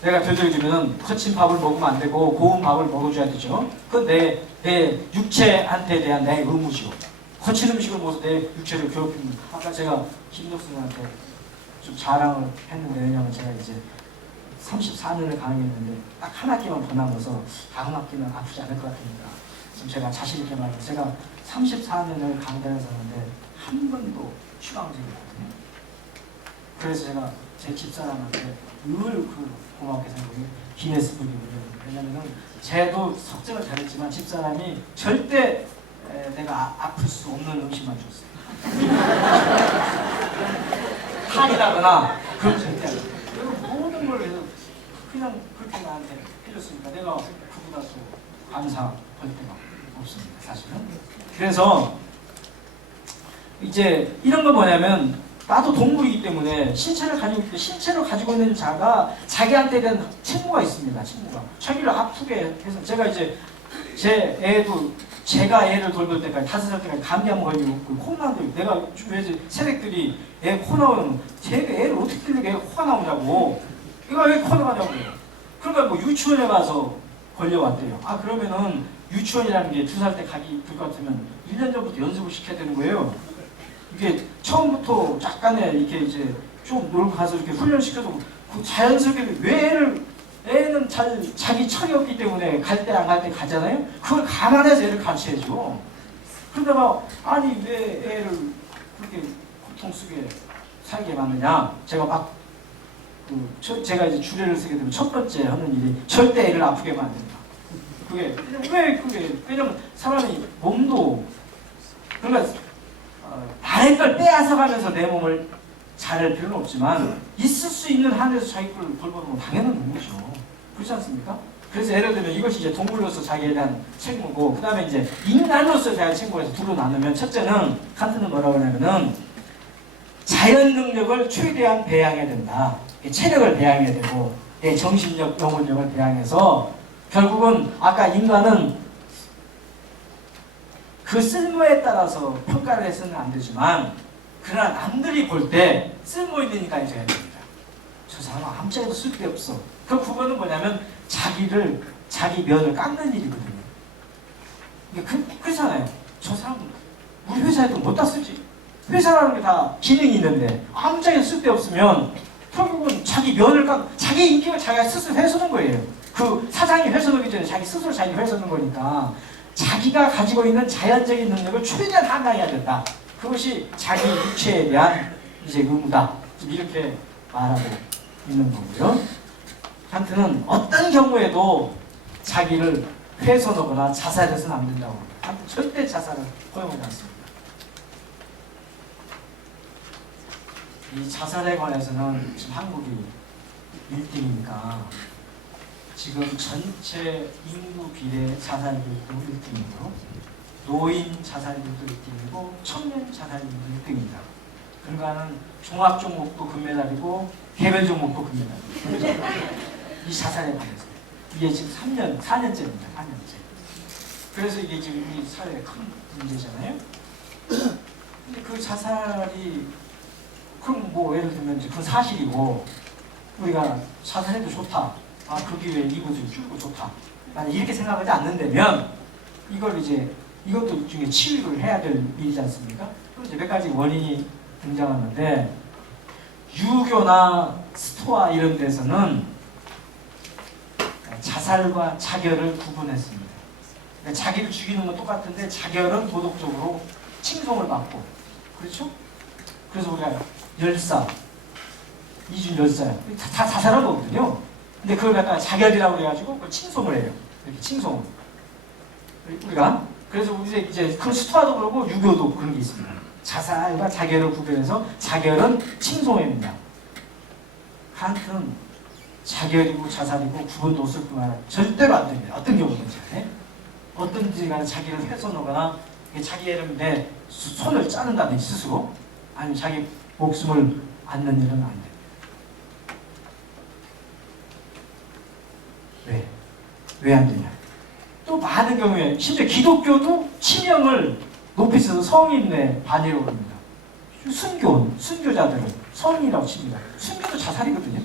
내가 되도록이면 거친 밥을 먹으면 안 되고 고운 밥을 먹어줘야 되죠. 그건 내 육체한테 대한 내 의무죠. 거친 음식을 먹어서 내 육체를 괴롭히는. 아까 제가 김dok수님한테 좀 자랑을 했는데 왜냐면 제가 이제 34년을 강의했는데 딱 한 학기만 더 남아서 다음 학기는 아프지 않을 것 같으니까 지금 제가 자신 있게 말해서 제가 34년을 강단에서 하는데 한 번도 휴강적이 없거든요. 그래서 제가 제 집사람한테 늘 그 고맙게 생각해요. 기네스북이거든요. 왜냐면은 쟤도 석정을 잘했지만 집사람이 절대 내가 아플 수 없는 음식만 줬어요. 한이라거나 그런 절대 안 해요. 모든 걸 해서 그냥 그렇게 나한테 해줬으니까 내가 그보다 또 감사할 데가 없습니다. 사실은. 그래서 이제 이런 건 뭐냐면 나도 동물이기 때문에 신체를 가지고 있는 자가 자기한테 대한 책무가 있습니다. 책무가. 자기를 아프게 해서 제가 이제 제가 애를 돌볼 때까지 5살 때까지 감기 한번 걸리고 코로나도 내가 왜 새댁들이 애 코 나오면 제가 애를 어떻게 키우는 애가 코가 나오냐고 얘가 왜 코가 나냐고요. 그러니까 뭐 유치원에 가서 걸려왔대요. 아 그러면은 유치원이라는 게 2살 때 가기 될 것 같으면 1년 전부터 연습을 시켜야 되는 거예요. 이게 처음부터 약간의 이렇게 이제 좀 놀고 가서 이렇게 훈련시켜서 그 자연스럽게 왜 애는 자기 철이 없기 때문에 갈 때 안 갈 때 가잖아요. 그걸 감안해서 애를 가르쳐야죠. 그러다가 아니 왜 애를 그렇게 고통 속에 살게 만드냐. 제가 막 제가 이제 주례를 쓰게 되면 첫 번째 하는 일이 절대 애를 아프게 만든다. 왜냐면 사람이 몸도 그러니까 다른 걸 빼앗아 가면서 내 몸을 잘할 필요는 없지만 있을 수 있는 한에서 자기 걸 돌보는 건 당연한 의무죠. 그렇지 않습니까? 그래서 예를 들면 이것이 이제 동물로서 자기에 대한 책무고 그 다음에 이제 인간으로서 자기 책무에서 둘로 나누면 첫째는 칸트는 뭐라고 하냐면은 자연 능력을 최대한 배양해야 된다. 체력을 배양해야 되고 정신력, 영혼력을 배양해서 결국은 아까 인간은 그 쓸모에 따라서 평가를 해서는 안 되지만 그러나 남들이 볼 때 쓸모 있는 인간이 돼야 됩니다. 저 사람은 아무짝에도 쓸데없어. 그 구분은 뭐냐면 자기 면을 깎는 일이거든요. 그렇잖아요. 저 사람은 우리 회사에도 못다 쓰지. 회사라는 게 다 기능이 있는데 아무짝에도 쓸데없으면 결국은 자기 면을 자기 인격을 자기가 스스로 훼손한 거예요. 그 사장이 훼손하기 전에 자기 스스로 자기 훼손한 거니까 자기가 가지고 있는 자연적인 능력을 최대한 함양해야 된다. 그것이 자기 육체에 대한 이제 의무다. 이렇게 말하고 있는 거고요. 칸트는 어떤 경우에도 자기를 훼손하거나 자살해서는 안 된다고 합니다. 칸트 절대 자살을 허용하지 않습니다. 이 자살에 관해서는 지금 한국이 1등이니까 지금 전체 인구 비례 자살률도 1등이고 노인 자살률도 1등이고 청년 자살률도 1등입니다. 그러니까는 종합 종목도 금메달이고 개별 종목도 금메달이고 이 자살에 관해서 이게 지금 4년째입니다. 4년째. 그래서 이게 지금 우리 사회의 큰 문제잖아요. 근데 그 자살이 그럼 뭐 예를 들면 이제 그건 사실이고 우리가 자살해도 좋다. 그 기회에 이것을 줄고 좋다. 만약 이렇게 생각하지 않는다면 이걸 이제 이것도 일종의 치유를 해야 될 일이지 않습니까? 그럼 이제 몇 가지 원인이 등장하는데 유교나 스토아 이런 데서는 자살과 자결을 구분했습니다. 그러니까 자기를 죽이는 건 똑같은데 자결은 도덕적으로 칭송을 받고 그렇죠? 그래서 우리가 열사, 이준 열사야. 다 자살한 거거든요. 근데 그걸 갖다가 자결이라고 해가지고 그걸 칭송을 해요. 이렇게 칭송. 우리가 그래서 이제 그런 스토아도 그러고 유교도 그런 게 있습니다. 자살과 자결을 구별해서 자결은 칭송입니다. 칸트는 자결이고 자살이고 구분도 없을 뿐만 아니라 절대로 안 됩니다. 어떤 경우든지 어떤지 간에 자기를 훼손하거나 자기의 내 손을 자른다든지 스스로 아니면 자기 목숨을 앗는 일은 안 됩니다. 왜? 왜 안 되냐? 또 많은 경우에 심지어 기독교도 치명을 높이 써서 성인의 반이라고 합니다. 순교자들은 성인이라고 칩니다. 순교도 자살이거든요.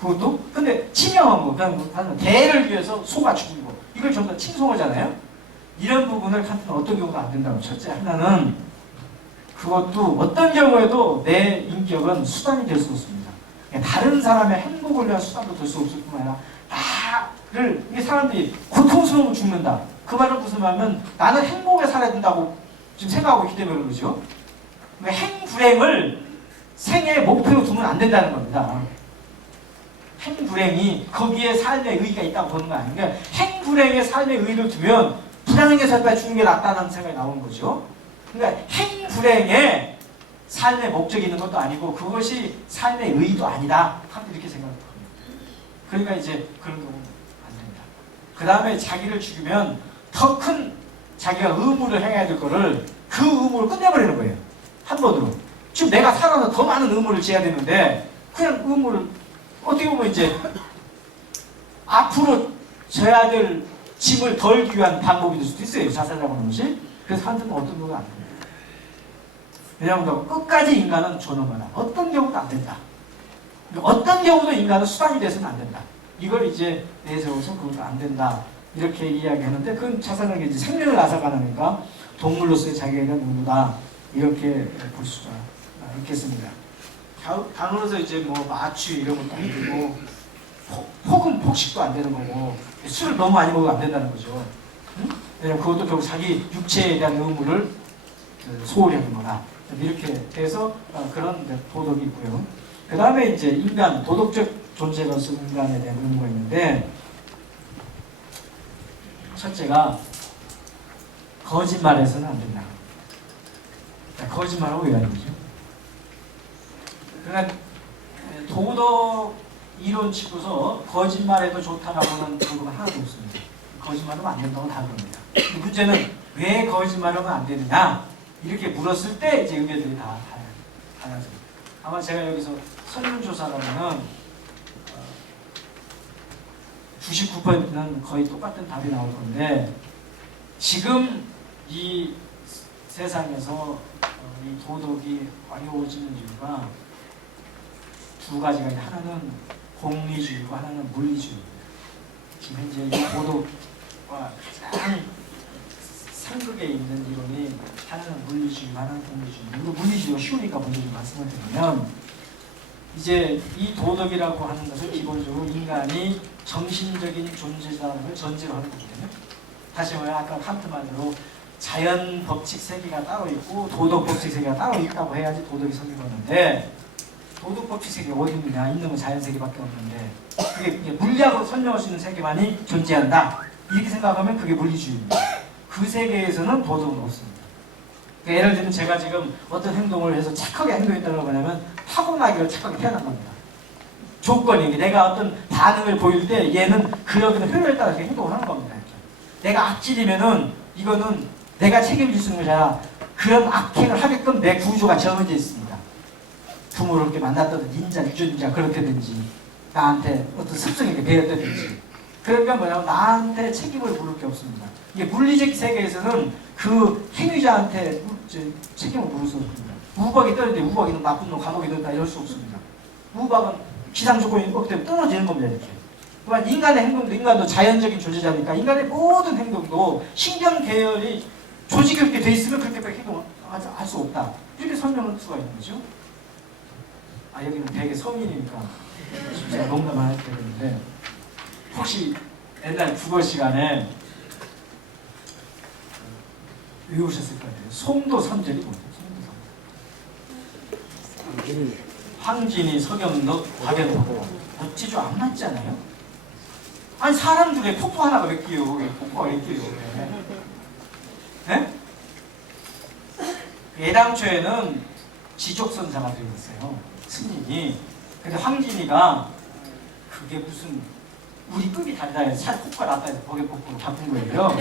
그것도? 근데 치명한 거, 그냥 대를 위해서 소가 죽은 거, 이걸 전부 다 칭송하잖아요. 이런 부분을 칸트는 어떤 경우가 안 된다고. 첫째 하나는 그것도 어떤 경우에도 내 인격은 수단이 될 수 없습니다. 다른 사람의 행복을 위한 수단도 될 수 없을 뿐만 아니라 나를 이 사람들이 고통스러우면 죽는다. 그 말은 무슨 말이냐면 나는 행복에 살아야 된다고 지금 생각하고 있기 때문에 그러죠. 행불행을 생애의 목표로 두면 안 된다는 겁니다. 행불행이 거기에 삶의 의의가 있다고 보는 거 아니에요. 그러니까 행불행의 삶의 의의를 두면 불행하게 살다 죽는 게 낫다는 생각이 나오는 거죠. 그러니까 행불행에 삶의 목적이 있는 것도 아니고 그것이 삶의 의의도 아니다. 하면 이렇게 생각합니다. 그러니까 이제 그런 경우는 안 된다. 그 다음에 자기를 죽이면 더 큰 자기가 의무를 행해야 될 거를 그 의무를 끝내버리는 거예요. 한 번으로. 지금 내가 살아서 더 많은 의무를 져야 되는데 그냥 의무를 어떻게 보면 이제 앞으로 져야 될 짐을 덜기 위한 방법이 될 수도 있어요. 자살이라고 하는 것이. 그래서 한테는 어떤 경우가 안 됩니다. 왜냐하면 끝까지 인간은 존엄하다. 어떤 경우도 안 된다. 어떤 경우도 인간은 수단이 돼서는 안 된다. 이걸 이제 내세워서 그것도 안 된다. 이렇게 이야기하는데 그건 자살은 이제 생명을 앗아가니까 동물로서의 자기에 대한 의무다. 이렇게 볼 수가 있겠습니다. 당으로서 이제 뭐 마취 이런 것도 안 되고 폭은 폭식도 안 되는 거고 술을 너무 많이 먹으면 안 된다는 거죠. 응? 왜냐면 그것도 결국 자기 육체에 대한 의무를 소홀히 하는 거다. 이렇게 해서 그런 도덕이 있고요. 그 다음에 이제 인간, 도덕적 존재로서 인간에 대한 의무가 있는데 첫째가 거짓말해서는 안 된다. 거짓말하고 왜 하는 거죠? 그러니까 도덕 이론 치고서 거짓말해도 좋다라고는 그건 하나도 없습니다. 거짓말하면 안 된다고 다 그럽니다. 문제는 왜 거짓말하면 안 되느냐 이렇게 물었을 때 이제 의견들이 다 달라집니다. 아마 제가 여기서 설문조사라면은 99%는 거의 똑같은 답이 나올 건데 지금 이 세상에서 이 도덕이 어려워지는 이유가 두 가지가 있는데 하나는 공리주의고 하나는 물리주의입니다. 지금 현재 이 도덕과 가장 상극에 있는 이론이 하나는 물리주의, 하나는 공리주의. 물리주의가 쉬우니까 먼저 좀 말씀을 드리면 이제 이 도덕이라고 하는 것은 기본적으로 인간이 정신적인 존재라는 걸 전제로 하는 거거든요. 다시 말해 아까 칸트 말대로 자연 법칙 세계가 따로 있고 도덕 법칙 세계가 따로 있다고 해야지 도덕이 설명하는데 도덕 법칙 세계가 어디 있느냐? 있는 건 자연 세계밖에 없는데 그게 물리학으로 설명할 수 있는 세계만이 존재한다. 이렇게 생각하면 그게 물리주의입니다. 그 세계에서는 도덕은 없습니다. 그러니까 예를 들면 제가 지금 어떤 행동을 해서 착하게 행동했다고 하냐면 타고나기로 착하게 태어난 겁니다. 조건이 내가 어떤 반응을 보일 때 얘는 그러기는 효율에 따라서 행동을 하는 겁니다. 이렇게. 내가 악질이면은 이거는 내가 책임질 수 있는 것이 아니라 그런 악행을 하게끔 내 구조가 정해져 있습니다. 부모를 그렇게 만났다든지 인자, 유전자 그렇게든지 나한테 어떤 습성이 배었다든지 그러니까 뭐냐면 나한테 책임을 물을 게 없습니다. 이게 물리적 세계에서는 그 행위자한테 책임을 물을 수 없습니다. 우박이 떨어지는데 우박이는 나쁜 놈, 감옥에 넣는다 이럴 수 없습니다. 우박은 기상 조건이 없기 때문에 떨어지는 겁니다. 이렇게. 그러면 인간의 행동도 인간도 자연적인 존재자니까 인간의 모든 행동도 신경 계열이 조직이 그렇게 돼 있으면 그렇게밖에 행동을 할 수 없다. 이렇게 설명할 수가 있는 거죠. 아 여기는 되게 성인이니까 제가 농담을 할 때였는데 혹시 옛날 국어 시간에 외우셨을 거예요. 송도 3절이 뭐예요? 송도 3절. 황진이, 서경덕, 박연덕. 어찌 좀 안 맞잖아요? 아니 사람들의 폭포 하나가 몇 개요? 폭포가 몇 개요? 네? 예당초에는 지족선사가 되었어요. 스님이. 근데 황진이가 그게 무슨 우리 급이 달라 해서 살 폭포가 났다 해서 거기 폭포로 바꾼 거예요.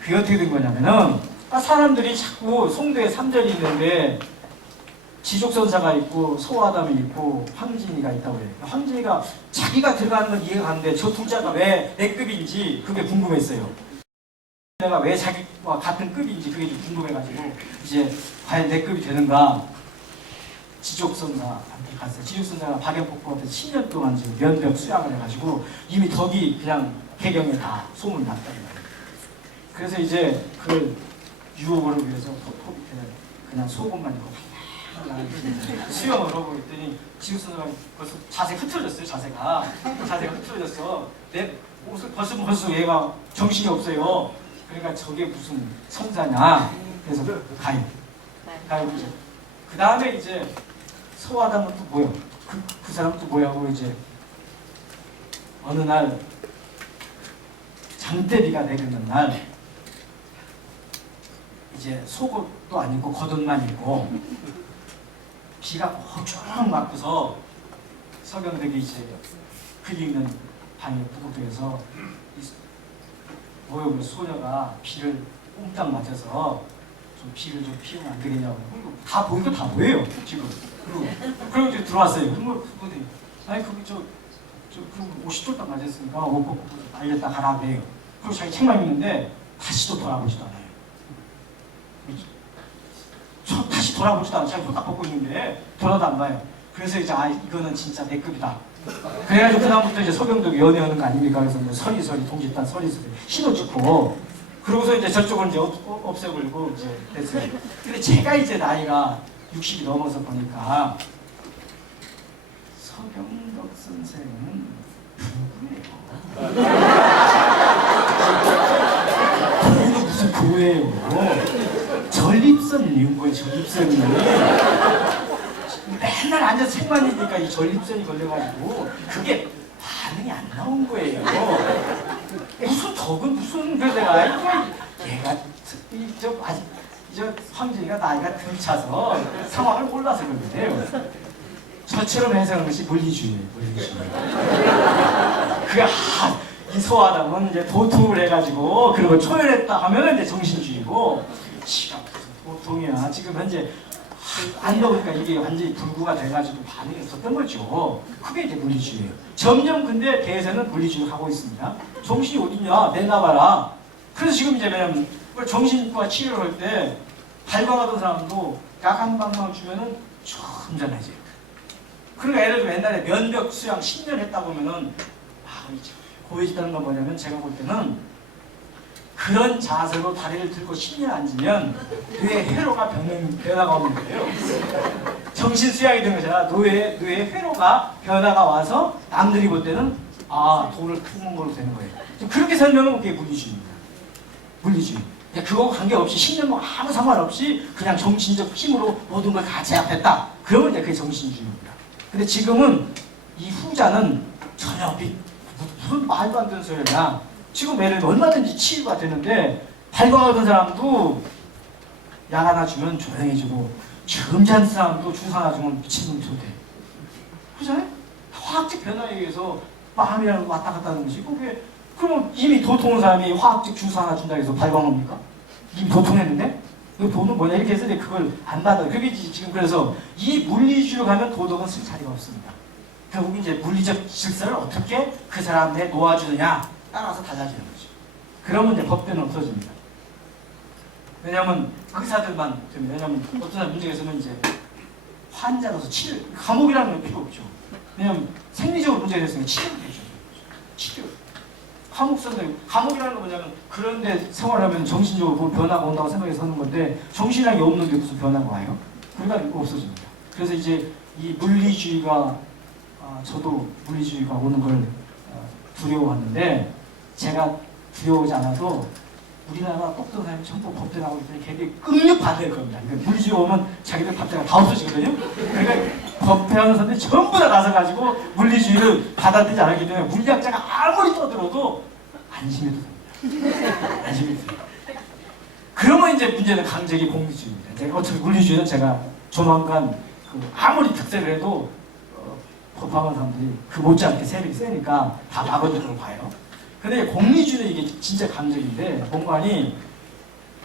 그게 어떻게 된 거냐면은 사람들이 자꾸 송도에 3절이 있는데 지족선사가 있고 소아담이 있고 황진이가 있다고 해요. 황진이가 자기가 들어가는 건 이해가 가는데 저 두 자가 왜 내 급인지 그게 궁금했어요. 내가 왜 자기와 같은 급인지 그게 좀 궁금해가지고 이제 과연 내 급이 되는가 지족선사한테 갔어요. 지족선사가 박연폭포한테 10년 동안 지금 면벽 수양을 해가지고 이미 덕이 그냥 개경에 다 소문이 났다는 거예요. 그래서 이제 그걸 유혹을 위해서 폭포 밑에 그냥 속옷만 입고 수영을 하고 있더니 지구선생님이 벌써 자세가 흐트러졌어요. 자세가 흐트러졌어. 내 옷을 벗으면 얘가 정신이 없어요. 그러니까 저게 무슨 선사냐. 그래서 가요. 이제 그 다음에 이제 소화담은 또 뭐요? 그 사람은 또 뭐냐고 이제 어느 날 장대비가 내리는 날 이제 속옷도 안 입고 겉옷만 입고 비가 쭉 맞고서 서경덕이 이제 글 읽는 방에 부부도에서 모욕을 소녀가 비를 꼼딱 맞아서 좀 비를 좀 피우면 안 되겠냐고. 다 보이고 다 보여요 지금. 그리고 이제 들어왔어요. 그럼 아니 그거 그럼 옷이 쫄딱 맞았으니까 옷 벗고 날렸다 가라 그래요. 그리고 자기 책만 읽는데 다시 또 돌아보지도 않아요. 다시 돌아보지도 않아요. 자기 홀딱 벗고 있는데 돌아도 안 봐요. 그래서 이제 이거는 진짜 내 급이다. 그래가지고 그다음부터 이제 서경덕이 연애하는 거 아닙니까? 그래서 뭐 서리서리 동짓단 서리서리 신호 찍고 그러고서 이제 저쪽은 이제 없애버리고 이제 됐어요. 근데 제가 이제 나이가 60이 넘어서 보니까 서경덕 선생은 부부예요. 부부는 무슨 부부예요? 전립선이 있는 거예요. 전립선이. 맨날 앉아서 책만 읽으니까 이 전립선이 걸려가지고 그게 반응이 안 나온 거예요. 무슨 덕은 무슨 그래서 내가 얘가 아직 황진이가 나이가 덜 차서 상황을 몰라서 그런데요. 저처럼 해석하는 것이 물리주의예요. 물리주의. 이 소아담은 이제 도통을 해가지고 그리고 초열했다 하면 이제 정신주의고 시간 보통이야. 지금 현재 안 넣으니까 이게 완전히 불구가 돼가지고 반응이 없었던 거죠. 그게 이제 물리주의예요. 점점 근데 대세는 물리주의를 하고 있습니다. 정신이 어딨냐? 내놔봐라. 그래서 지금 이제 왜냐면 정신과 치료를 할 때 발광하던 사람도 약 한 방만 주면은 점잖아져요. 그러니까 예를 들어 옛날에 면벽 수양 10년 했다 보면은 고해지다는 건 뭐냐면 제가 볼 때는 그런 자세로 다리를 들고 10년 앉으면 뇌의 회로가 변화가 오는 거예요. 정신 수양이 되는 거잖아. 뇌의 회로가 변화가 와서 남들이 볼 때는 돈을 품은 걸로 되는 거예요. 그렇게 설명하면 그게 물리주의입니다. 물리주의. 그거 관계없이 신념 뭐 아무 상관없이 그냥 정신적 힘으로 모든 걸 다 제압했다. 그러면 이제 그게 정신주의입니다. 근데 지금은 이 후자는 전혀 무슨 말도 안 되는 소리냐. 지금 애를 얼마든지 치유가 되는데 발광하던 사람도 약 하나 주면 조용해지고 점잖은 사람도 주사 하나 주면 미친놈이 좋대. 그렇잖아요? 화학적 변화에 의해서 마음이랑 왔다 갔다 하는 것이 그게 그럼 이미 도통한 사람이 화학적 주사 하나 준다고 해서 발광합니까? 이미 도통했는데? 그 돈은 뭐냐 이렇게 해서 그걸 안 받아요. 그게 지금 그래서 이 물리주의로 가면 도덕은 쓸 자리가 없습니다. 결국 이제 물리적 질서를 어떻게 그 사람에 놓아주느냐 따라서 달라지는 거죠. 그러면 이제 법대는 없어집니다. 왜냐하면 의사들만 왜냐하면 어떤 사람 문제가 있으면 이제 환자로서 치료 감옥이라는 건 필요 없죠. 왜냐하면 생리적으로 문제가 됐으니까 치료를 해줘요. 치료. 감옥이라는 건 뭐냐면 그런데 생활하면 정신적으로 뭐 변화가 온다고 생각해서 하는 건데 정신이란 게 없는데 무슨 변화가 와요? 그러니까 없어집니다. 그래서 이제 이 물리주의가 저도 물리주의가 오는 걸 두려워하는데 제가 두려워하지 않아도 우리나라 똑똑한 사람이 전부 법대 나오기 때문에 걔들이 끔찍 반대할 겁니다. 그러니까 물리주의 오면 자기들 밥대가 다 없어지거든요. 그러니까 법대하는 사람들이 전부 다 나서가지고 물리주의를 받아들이지 않기 때문에 물리학자가 아무리 떠들어도 안심해도 됩니다. 안심해도 됩니다. 그러면 이제 문제는 강제기 공리주의입니다. 제가 어차피 물리주의는 제가 조만간 아무리 특세를 해도 법학원 사람들이 그 못지않게 세력이 세니까 다 막아주려고 봐요. 근데 공리주의는 이게 진짜 감정인데 공간이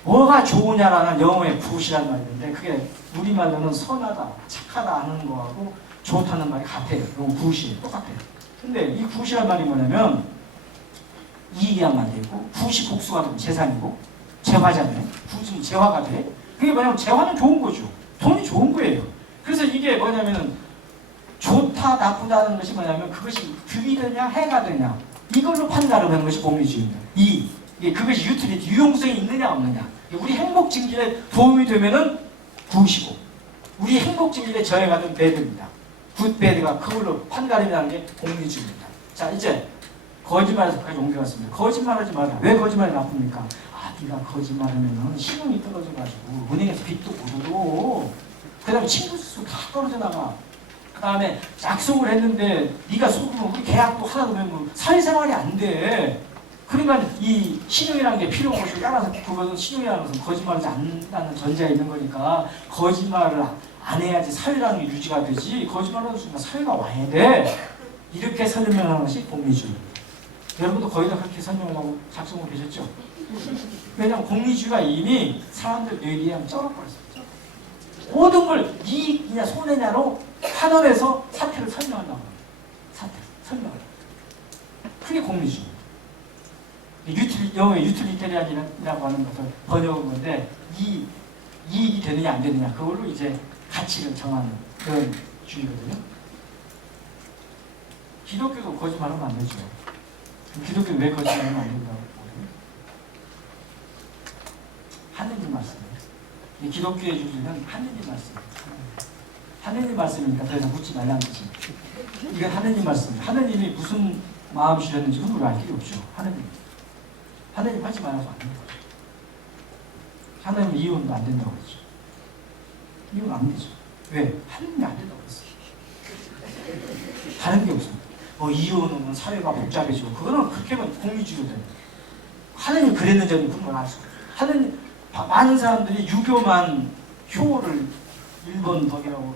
뭐가 좋으냐라는 영어의 굿이라는 말이 있는데 그게 우리말로는 선하다, 착하다 하는 거하고 좋다는 말이 같아요. 이건 굿이 똑같아요. 근데 이 굿이라는 말이 뭐냐면 이해하면 안 되고 굿이 복수가 되면 재산이고 재화잖아요. 굿은 재화가 돼. 그게 뭐냐면 재화는 좋은 거죠. 돈이 좋은 거예요. 그래서 이게 뭐냐면은 좋다 나쁘다는 것이 뭐냐면 그것이 득이 되냐 해가 되냐 이걸로 판단을 하는 것이 공리주의입니다. 그것이 유틸리티, 유용성이 있느냐 없느냐. 우리 행복 증진에 도움이 되면은 굿이고 우리 행복 증진에 저해가는 배드입니다. 굿, 배드가 그걸로 판가름이라는 게 공리주의입니다. 자 이제 거짓말에서까지 옮겨갔습니다. 거짓말하지 마라. 왜 거짓말이 나쁩니까? 네가 거짓말하면은 신용이 떨어져가지고 은행에서 빚도 못 얻어. 그 다음에 친구 수 다 떨어져 나가. 그 다음에 약속을 했는데 네가 속으면 우리 계약도 하나도 맺고 사회생활이 안 돼. 그러니까 이 신용이라는 게 필요한 것이고 따라서 그것은 신용이라는 것은 거짓말하지 않는다는 전제가 있는 거니까 거짓말을 안 해야지 사회라는 게 유지가 되지. 거짓말하는 순간 사회가 와야 돼. 이렇게 설명하는 것이 공리주의. 여러분도 거의 다 그렇게 설명을 하고 작성하고 계셨죠? 왜냐하면 공리주의가 이미 사람들 뇌리에 쩔어버렸어요. 모든 걸 이익이냐 손해냐로 환원해서 사태를 설명한다고 합니다. 사태, 설명을. 그게 공리주의. 영어의 유틸리테리안이라고 하는 것을 번역한 건데 이익이 되느냐 안 되느냐 그걸로 이제 가치를 정하는 그런 주의거든요. 기독교도 거짓말하면 안 되죠. 기독교는 왜 거짓말하면 안 된다고 보세요? 하느님 말씀이에요. 기독교의 주제는 하느님 말씀이에요. 하느님 말씀이니까 더 이상 묻지 말라는 거지. 이건 하느님 말씀이에요. 하느님이 무슨 마음이셨는지 우리가 알 필요 없죠. 하느님 하지 말아서 안 된다고. 하느님 이혼도 안 된다고 그랬죠. 이혼 안 되죠. 왜? 하느님이 안 된다고 그랬어요. 다른 게 없습니다. 이혼은 사회가 복잡해지고 그거는 그렇게만 공리주의로 됩니다. 하느님 그랬는지 그런 걸 알 수가 없어요. 하느님 많은 사람들이 유교만 효를 1번 덕이라고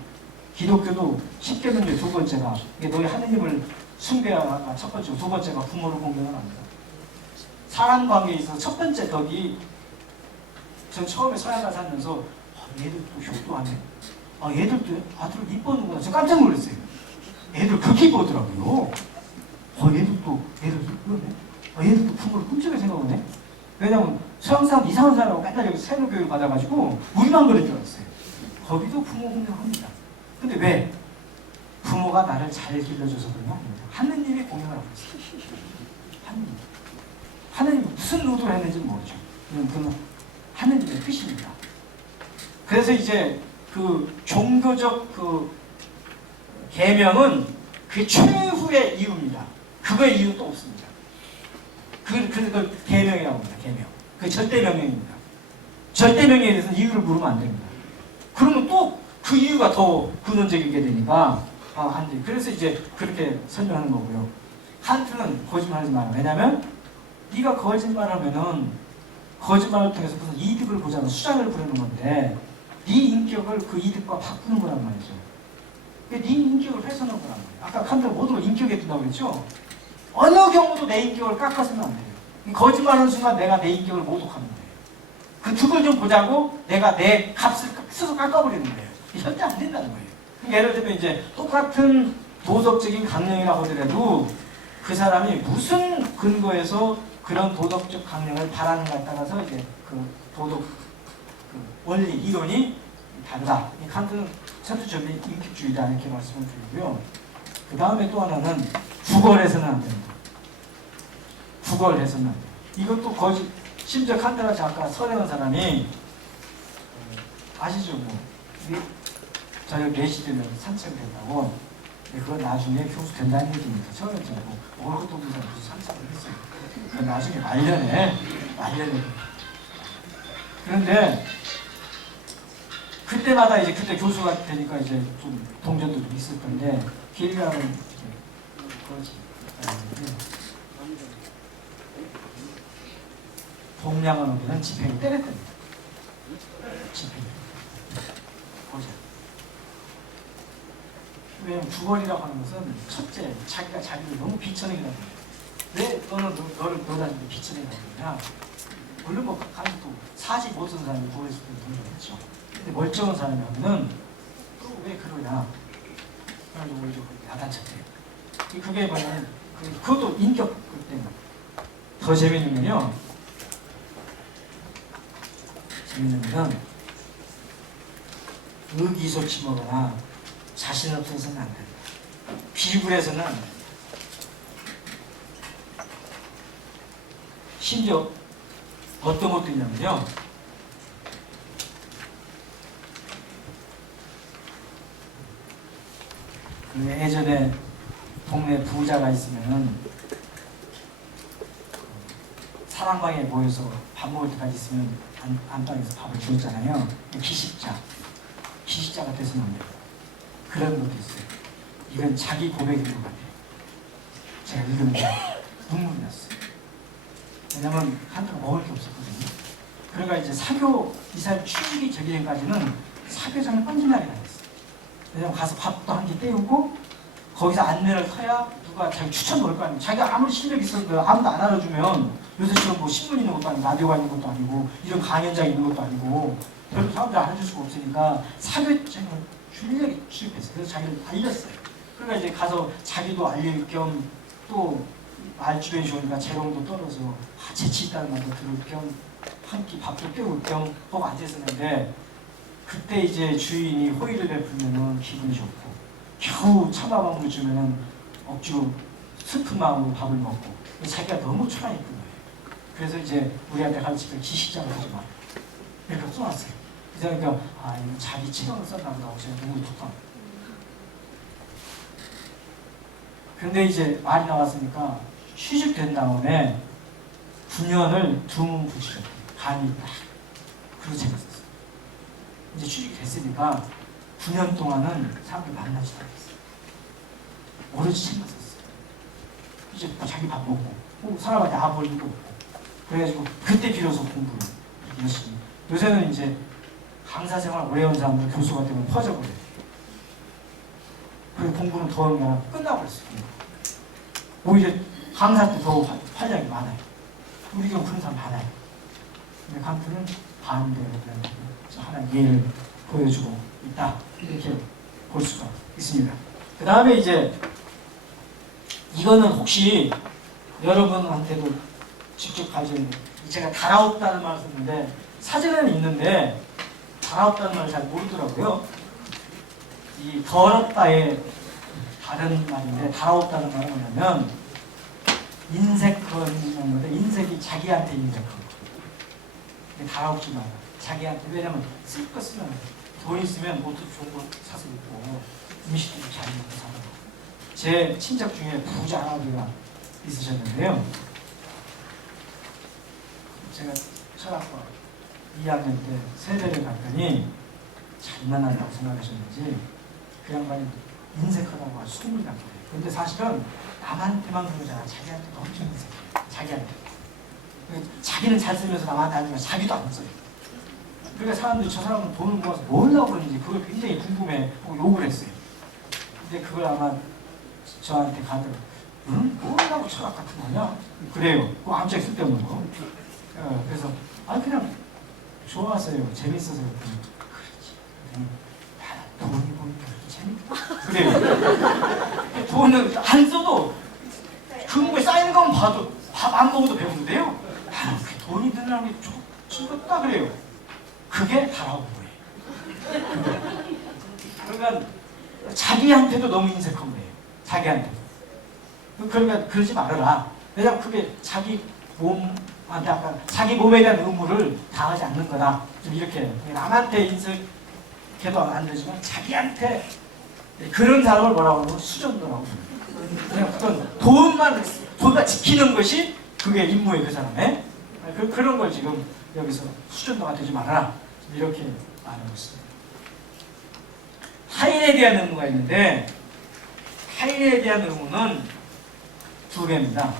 기독교도 십계명 중 두 번째가 너희 하느님을 숭배하가 첫 번째고 두 번째가 부모를 공경을 합니다. 사람 관계에 있어서 첫 번째 덕이 전 처음에 서양가 살면서 얘들 또 효도 안 해. 얘들도 아들을 이뻐하는구나. 저 깜짝 놀랐어요. 애들 그렇게 이뻐하더라고요. 애들 이쁘네. 얘들도 부모를 끔찍하게 생각하네. 왜냐면 서양 사람 이상한 사람하고 맨날 여기 세무 교육을 받아가지고 우리만 그럴 줄 알았어요. 거기도 부모 공경합니다. 근데 왜? 부모가 나를 잘 길러줘서 그런 거 아닙니다. 하느님이 공경을 하고 있어요. 하느님이 무슨 의도를 했는지 모르죠. 그건 하느님의 뜻입니다. 그래서 이제 그 종교적 그 계명은 그 최후의 이유입니다. 그거의 이유 또 없습니다. 그걸 계명이라고 합니다. 계명. 그 절대 명령입니다. 절대 명예에 대해서는 이유를 물으면 안 됩니다. 그러면 또 그 이유가 더 근원적이게 되니까 안 돼. 그래서 이제 그렇게 설명하는 거고요. 칸트는 거짓말하지 마라. 왜냐하면 네가 거짓말하면은 거짓말을 통해서 무슨 이득을 보자는 수단을 부르는 건데 네 인격을 그 이득과 바꾸는 거란 말이죠. 네 인격을 훼손한 거란 말이에요. 아까 칸트가 모든 걸 인격에 둔다고 그랬죠. 어느 경우도 내 인격을 깎아서는 안 돼요. 거짓말하는 순간 내가 내 인격을 모독하는 거예요. 그 득을 좀 보자고 내가 내 값을 스스로 깎아버리는 거예요. 절대 안 된다는 거예요. 예를 들면 이제 똑같은 도덕적인 강령이라고 하더라도 그 사람이 무슨 근거에서 그런 도덕적 강령을 바라는가에 따라서 이제 그 도덕 그 원리 이론이 다르다. 이 칸트는 선투적인 인격주의다 이렇게 말씀을 드리고요. 그 다음에 또 하나는 구걸해서는 안 된다. 구걸해서는 안 된다. 이것도 거짓. 심지어 칸트가 아까 설명한 사람이 아시죠? 뭐 저녁 4시 되면 산책을 했다고. 그건 나중에 교수 된다는 얘기입니다. 처음에 뭐 먹을 것도 없는 사람 무슨 산책을 했어요. 그건 나중에 말년에. 그런데 그때마다 이제 그때 교수가 되니까 이제 좀 동전도 좀 있을 건데 길가는 그렇지. 동양은 오기는 집행을 때렸답니다. 집행. 보자. 왜냐면 구걸이라고 하는 것은 첫째, 자기가 자기를 너무 비천하게 합니다. 왜 너는 너를 너다니게 비천하게 하느냐? 물론 뭐 간도 사지 못한 사람이 구걸했을 때 동정했죠. 근데 멀쩡한 사람이 하면은 또 왜 그러냐? 그래가지고 오히려 야단쳤대요. 그게 뭐냐면 그것도 인격 때문에. 더 재밌는 건요. 재밌는 건 의기소침하거나 자신 없어서는 안 된다. 비굴해서는 안 된다. 심지어 어떤 것도 있냐면요. 그 예전에 동네 부자가 있으면은 사랑방에 모여서 밥 먹을 때까지 있으면 안방에서 밥을 주었잖아요. 기식자가 돼서는 안 돼요. 그런 것도 있어요. 이건 자기 고백인 것 같아요. 제가 읽으면서 눈물이 났어요. 왜냐면 한테가 먹을 게 없었거든요. 그러니까 이제 사교 이사를 취직이 되기 전까지는 사교장을 뻔질나게 다녔어요. 왜냐면 가서 밥도 한 개 때우고 거기서 안내를 터야 누가 자기 추천 넣을 거 아니에요. 자기가 아무리 실력이 있어도 아무도 안 알아주면 요새처럼 뭐 신문 있는 것도 아니고 라디오가 있는 것도 아니고 이런 강연장 있는 것도 아니고 별로 사람들이 알아줄 수가 없으니까 사교장을 줄리하게 취직했어요. 그래서 자기를 알렸어요. 그러니까 이제 가서 자기도 알릴 겸 또 말주변이 좋으니까 재롱도 떨어서 재치 있다는 말도 들을 겸 한 끼 밥도 때울 겸 꼭 앉아있었는데 그때 이제 주인이 호의를 베풀면은 기분이 좋고 겨우 차밥을 주면은 억지로 슬픈 마음으로 밥을 먹고 자기가 너무 초라했던 거예요. 그래서 이제 우리한테 가르치길 기식자가 하지 마. 이렇게 써놨어요. 그러니까 이거 자기 체감을 썼나 보다 하고 제가 너무 좋다. 근데 이제 말이 나왔으니까 취직된 다음에 9년을 두문 붙이셨대요. 간이 딱. 그리고 재밌었어요. 이제 취직이 됐으니까 9년 동안은 사람들 만나지도 않았어요. 오로지 책만 썼어요. 이제 자기 밥 먹고 사람한테 아벌리고 없고 그래가지고 그때 비로소 공부를 열심히. 요새는 이제 강사 생활 오래 한 사람들 교수가 되면 퍼져버려요. 그리고 공부는 더 그냥 끝나버렸어요. 오히려 강사 때 더 활약이 많아요. 우리 경우 그런 사람 많아요. 근데 칸트는 반대로 하나 예를 보여주고 있다. 이렇게 볼 수가 있습니다. 그 다음에 이제 이거는 혹시 여러분한테도 직접 가진 제가 달아없다는 말을 썼는데 사전에는 있는데 달아없다는 말을 잘 모르더라고요. 이 더럽다의 다른 말인데 달아없다는 말은 뭐냐면 인색한 건데 인색이 자기한테 인색한 거. 근데 달아없지 마라. 자기한테. 왜냐면 쓸 거 쓰면 돈 있으면 옷도 좋은 거 사서 입고 음식도 잘 먹고 사고. 제 친척 중에 부자 할아버지가 있으셨는데요. 제가 철학과 2학년 때 세대를 갔더니 잘만 한다고 생각하셨는지 그 양반이 인색하다고 아주 소문이 났거든요. 근데 사실은 남한테만 그러잖아. 자기한테도 엄청 인색해요. 자기한테. 자기는 잘 쓰면서 남한테 안 주면 자기도 안 써요. 그러니까 사람들이 저 사람은 돈을 모아서 뭘 하고 그러는지 그걸 굉장히 궁금해 하고 욕을 했어요. 근데 그걸 아마 저한테 가더라고요. 응? 뭘 하고 철학 같은 거냐? 그래요. 그거 갑자기 쓸데없는 거. 그래서 그냥 좋았어요. 재밌어서요. 그렇지. 돈이 보니까 그렇게 재밌다. 그래요. 돈을 안 써도 금고에 쌓이는 건 봐도 밥 안 먹어도 배부른데요. 돈이 드는 게 즐겁다 그래요. 그게 달아오는 거예요. 그러니까 자기한테도 너무 인색한 거예요. 자기한테. 그러니까 그러지 말아라. 왜냐면 그게 자기 몸한테 아까 자기 몸에 대한 의무를 다하지 않는 거다. 좀 이렇게 남한테 인색해도 안 되지만 자기한테 그런 사람을 뭐라고 하면 수전도라고. 그냥 그건 돈만 지키는 것이 그게 임무예요, 그 사람의. 그런 걸 지금 여기서 수전도가 되지 말아라. 이렇게 말하고 있습니다. 타인에 대한 의무가 있는데 타인에 대한 의무는 두 개입니다.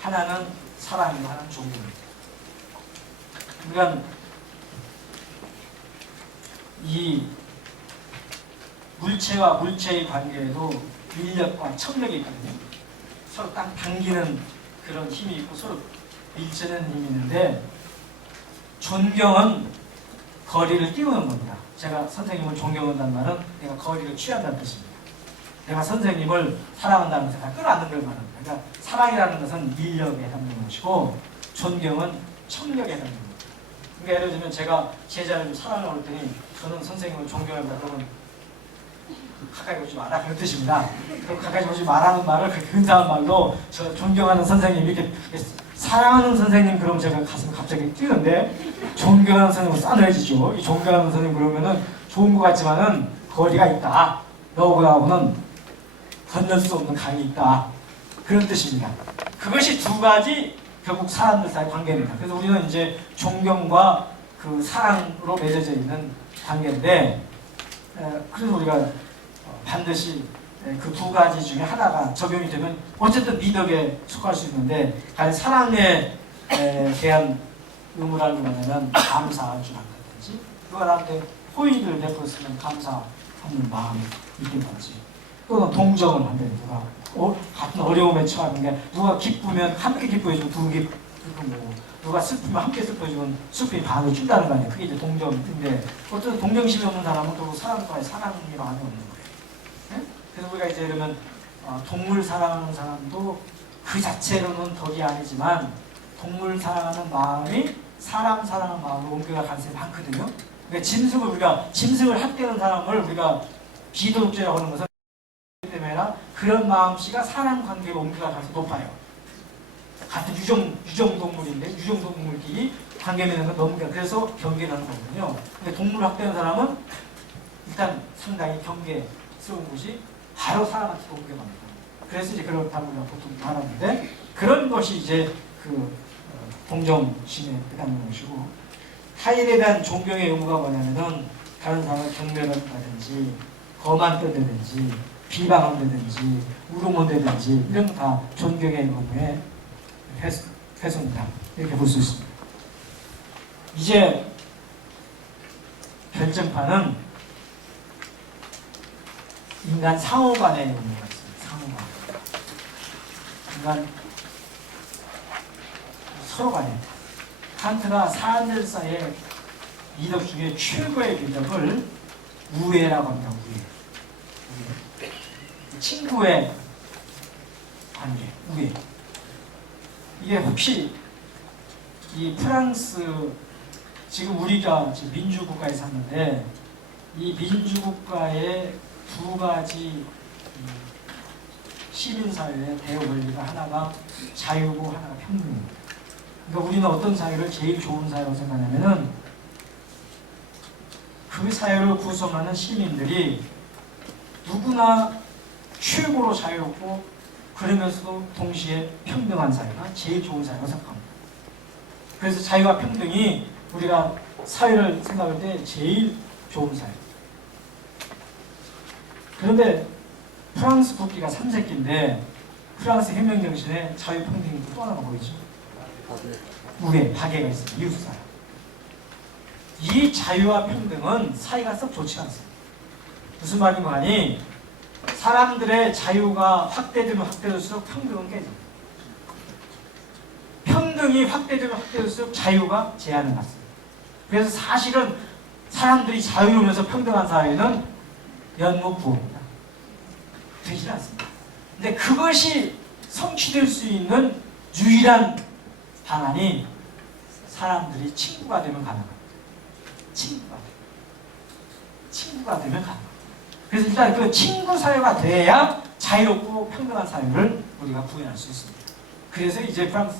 하나는 사랑이고 하나는 존경입니다. 그러니까 이 물체와 물체의 관계에도 인력과 척력이 있거든요. 서로 딱 당기는 그런 힘이 있고 서로 밀치는 힘이 있는데 존경은 거리를 띄우는 겁니다. 제가 선생님을 존경한다는 말은 내가 거리를 취한다는 뜻입니다. 내가 선생님을 사랑한다는 것을 끌어안는 걸 말합니다. 그러니까 사랑이라는 것은 인력에 해당되는 것이고 존경은 척력에 해당되는 겁니다. 그러니까 예를 들면 제가 제자를 사랑을 했더니 저는 선생님을 존경합니다. 그러면 가까이 오지 마라 그런 뜻입니다. 가까이 오지 마라는 말을 그렇게 근사한 말로 저 존경하는 선생님 이렇게 사랑하는 선생님 그럼 제가 가슴이 갑자기 뛰는데 존경하는 선생님은 싸늘해지죠. 이 존경하는 선생님 그러면은 좋은 것 같지만은 거리가 있다. 너하고는 건널 수 없는 강이 있다. 그런 뜻입니다. 그것이 두 가지 결국 사람들 사이 관계입니다. 그래서 우리는 이제 존경과 그 사랑으로 맺어져 있는 관계인데 그래서 우리가 반드시 그 두 가지 중에 하나가 적용이 되면 어쨌든 미덕에 속할 수 있는데 사랑에 대한 의무라는 게 뭐냐면 감사할 줄 안다든지 누가 나한테 호의를 베풀었으면 감사하는 마음이 있게 되지. 또는 동정을 한다든지 누가 같은 어려움에 처하는 게 누가 기쁘면 함께 기뻐해주고 두 기쁘고 누가 슬프면 함께 슬퍼해주면 슬픔이 반을 준다는 거 아니에요. 그게 이제 동정인데 어쨌든 동정심이 없는 사람은 또 사랑과의 사랑이 마음이 없는 거예요. 네? 그래서 우리가 이제 이러면 동물 사랑하는 사람도 그 자체로는 덕이 아니지만 동물 사랑하는 마음이 사람 사랑하는 마음으로 옮겨갈 가능성이 많거든요. 그러니까 짐승을 학대하는 사람을 우리가 비도덕죄라고 하는 것은 때문에 그런 마음씨가 사람 관계로 옮겨갈 가능성이 높아요. 같은 유정동물인데 유정동물끼리 관계 맺는 건 넘겨 그래서 경계를 하는 거거든요. 근데 동물 학대하는 사람은 일단 상당히 경계스러운 곳이 바로 사람한테 옮겨갑니다. 그래서 이제 그렇다고 우리가 보통 말하는데 그런 것이 이제 그 동정심에 해당하는 것이고 타인에 대한 존경의 의무가 뭐냐면은 다른 사람을 경멸한다든지 거만한다든지 비방한다든지 우롱한다든지 이런 거 다 존경의 의무에 해소입니다. 이렇게 볼 수 있습니다. 이제 결정판은 인간 상호 간의 의무가 있습니다. 상호 간. 인간 서로 간에 칸트가 사람들 사이의 미덕 중에 최고의 미덕을 우애라고 합니다. 우애. 친구의 관계, 우애. 이게 혹시 이 프랑스 지금 우리가 지금 민주국가에 샀는데 이 민주국가의 두 가지 시민사회의 대우 원리가 하나가 자유고 하나가 평등입니다. 그러니까 우리는 어떤 사회를 제일 좋은 사회라고 생각하냐면은 그 사회를 구성하는 시민들이 누구나 최고로 자유롭고 그러면서도 동시에 평등한 사회가 제일 좋은 사회라고 생각합니다. 그래서 자유와 평등이 우리가 사회를 생각할 때 제일 좋은 사회. 그런데 프랑스 국기가 3세끼인데 프랑스 혁명 정신에 자유평등이 또 하나가 보이죠. 우에 박애가 있습니다. 이웃 사람. 이 자유와 평등은 사이가 썩 좋지 않습니다. 무슨 말인가 하니 사람들의 자유가 확대되면 확대될수록 평등은 깨집니다. 평등이 확대되면 확대될수록 자유가 제한을 받습니다. 그래서 사실은 사람들이 자유로우면서 평등한 사회는 연목부호입니다. 되지 않습니다. 근데 그것이 성취될 수 있는 유일한 방안이 사람들이 친구가 되면 가능합니다. 친구가 되면 가능합니다. 그래서 일단 그 친구 사회가 돼야 자유롭고 평등한 사회를 우리가 구현할 수 있습니다. 그래서 이제 프랑스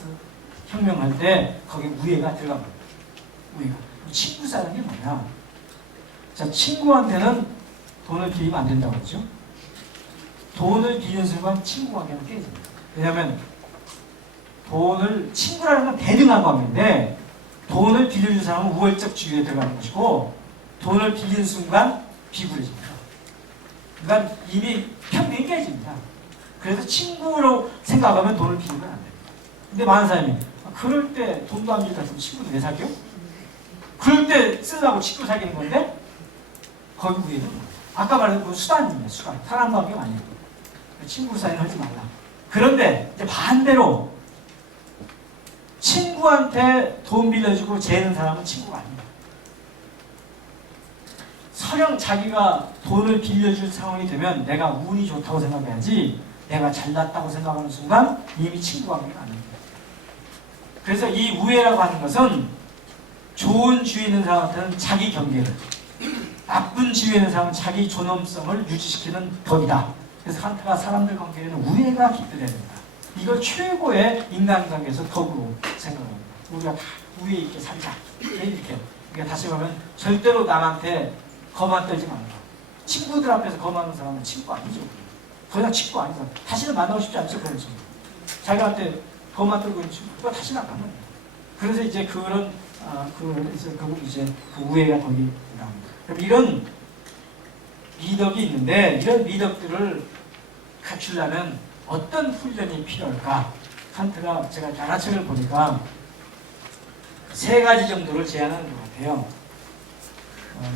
혁명할 때 거기 우애가 들어갑니다. 우애가. 친구 사회는 게 뭐냐? 자, 친구한테는 돈을 빌리면 안 된다고 했죠. 돈을 빌리는 순간 친구 관계는 깨집니다. 왜냐하면 친구라는 건 대등한 관계인데 돈을 빌려준 사람은 우월적 주의에 들어가는 것이고 돈을 빌리는 순간 비굴해집니다. 그러니까 이미 평등이 깨집니다. 그래서 친구로 생각하면 돈을 빌리면 안 됩니다. 근데 많은 사람이 그럴 때 돈도 안 빌릴 것 같으면 친구도 왜 사겨? 그럴 때 쓰려고 친구 사귀는 건데 거기 위에는 아까 말한 그 수단입니다. 수단. 사람 관계가 아니에요. 친구 사이는 하지 말라. 그런데 이제 반대로 친구한테 돈 빌려주고 재는 사람은 친구가 아닙니다. 설령 자기가 돈을 빌려줄 상황이 되면 내가 운이 좋다고 생각해야지 내가 잘났다고 생각하는 순간 이미 친구 관계가 아닙니다. 그래서 이 우애라고 하는 것은 좋은 주위에 있는 사람한테는 자기 경계를, 나쁜 주위에 있는 사람은 자기 존엄성을 유지시키는 법이다. 그래서 칸트가 사람들 관계에는 우애가 깃들어야 된다. 이걸 최고의 인간관계에서 덕으로 생각합니다. 우리가 다 우애 있게 살자. 이렇게. 그러니까 다시 말하면 절대로 남한테 거만 떨지 말라. 친구들 앞에서 거만하는 사람은 친구 아니죠. 더 이상 친구 아니죠. 다시는 만나고 싶지 않죠. 그런 친구. 자기한테 거만 떨고 있는 친구가 다시는 안 만납니다. 그래서 이제 그런 그 우애가 덕이 나옵니다. 그럼 이런 미덕이 있는데 이런 미덕들을 갖추려면 어떤 훈련이 필요할까? 칸트가 제가 만화책을 보니까 3가지 정도를 제안하는 것 같아요.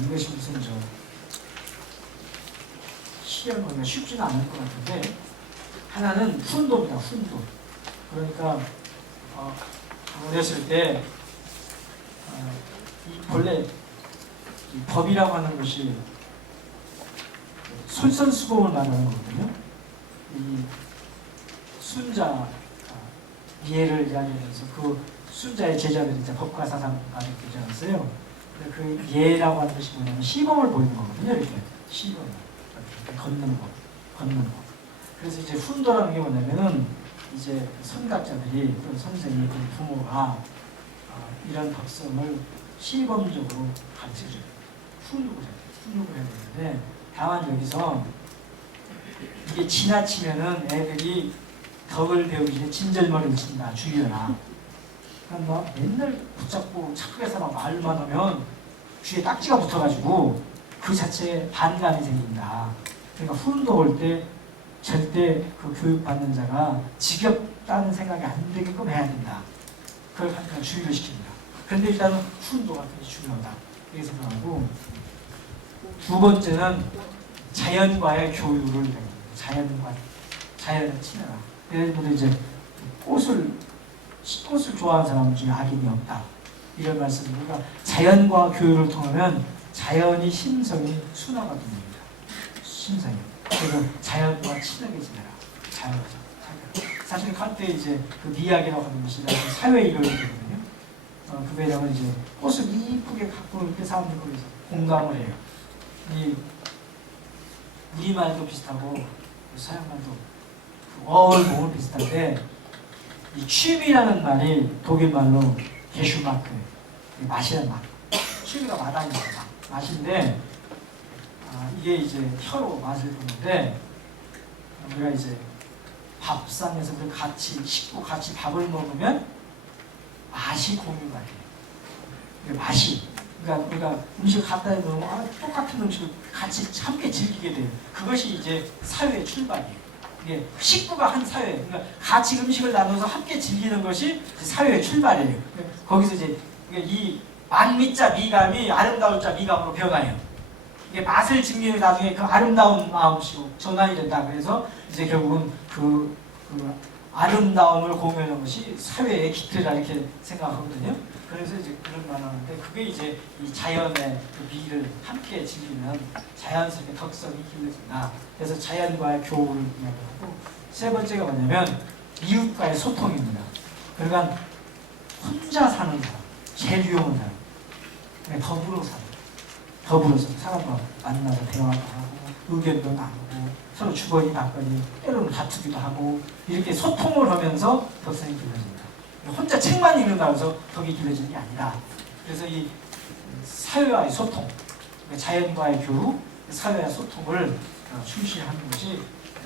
이것이 무슨 시험은 쉽지는 않을 것 같은데 하나는 훈도입니다. 훈도. 그러니까 어렸을 때 본래 이 법이라고 하는 것이 솔선수범을 말하는 거거든요. 이 순자 이해를 이야기하면서 그 순자의 제자들이 이제 법과 사상가를 되잖아요. 그 예라고 하는 것이 뭐냐면 시범을 보이는 거거든요. 이렇게 시범, 이렇게 걷는 거. 그래서 이제 훈도라는 게 뭐냐면은 이제 선각자들이 또 선생님, 또 부모가 이런 법성을 시범적으로 가르쳐줘요. 훈육을 해야 되는데 다만 여기서 이게 지나치면은 애들이 덕을 배우기 전에 진절머리를 친다. 주의해라. 그럼 막 맨날 붙잡고 착하게 살아 말만 하면 귀에 딱지가 붙어가지고 그 자체에 반감이 생긴다. 그러니까 훈도 올 때 절대 그 교육받는 자가 지겹다는 생각이 안 되게끔 해야 된다. 그걸 항상 주의를 시킵니다. 그런데 일단은 훈도가 굉장히 중요하다. 이렇게 생각하고 두 번째는 자연과의 교류를 배웁니다. 자연을 친해라. 예를 들어 이제 꽃을 좋아하는 사람 중에 악인이 없다. 이런 말씀을 그러니까 자연과 교류를 통하면 자연이 심성이 순화가 됩니다. 심성이. 그래서 자연과 친하게 지내라. 자연과 사실 칸트의 이제 그 미학이라고 하는 것이 사회 이론이거든요. 그 배경은 이제 꽃을 이쁘게 갖고 올 때 사람들이 거기서 공감을 해요. 이 우리말도 비슷하고 서양말도 어을 몸은 비슷한데 이 취미라는 말이 독일말로 게슈마크 맛이라는 맛. 취미가 마다입니다. 맛인데 이게 이제 혀로 맛을 보는데 우리가 이제 밥상에서 같이 식구 같이 밥을 먹으면 맛이 공유가 돼요. 맛이. 그러니까 우리가 음식을 갖다 놓으면 똑같은 음식을 같이 함께 즐기게 돼요. 그것이 이제 사회의 출발이에요. 이게 식구가 한 사회, 그러니까 같이 음식을 나눠서 함께 즐기는 것이 사회의 출발이에요. 거기서 이제 이 만미자 미감이 아름다울 자 미감으로 변화해요. 이게 맛을 즐기는 나중에 그 아름다운 마음씨로 전환이 된다. 그래서 이제 결국은 그 아름다움을 공유하는 것이 사회의 기틀이라 이렇게 생각하거든요. 그래서 이제 그런 말을 하는데 그게 이제 이 자연의 그 미를 함께 즐기는 자연스럽게 덕성이 길러진다. 그래서 자연과의 교우를 이야기하고 세 번째가 뭐냐면 이웃과의 소통입니다. 그러니까 혼자 사는 사람, 제일 위험한 사람, 더불어 사는 더불어서 사람과 만나서 대화도 하고 의견도 나누고 서로 주거니 받거니 때로는 다투기도 하고 이렇게 소통을 하면서 덕성이 길러진다. 혼자 책만 읽는다고 해서 덕이 길러지는 게 아니다. 그래서 이 사회와의 소통, 자연과의 교류, 사회와의 소통을 충실하는 것이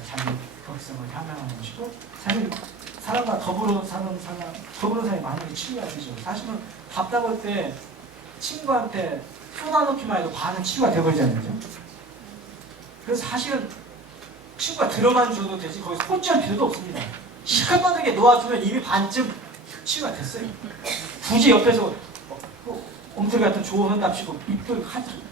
자기 덕성을 향상하는 것이고 사실 사람과 더불어 사는 사람이 많은 게 치유가 되죠. 사실은 답답할 때 친구한테 쏟아놓기만 해도 반은 치유가 돼버리잖아요. 그죠? 그래서 사실은 친구가 들어만 줘도 되지 거기서 꽂지할 필요도 없습니다. 시커멓게 놓아주면 이미 반쯤 치유가 됐어요. 굳이 옆에서 엉터리 같은 조언한답시고 입도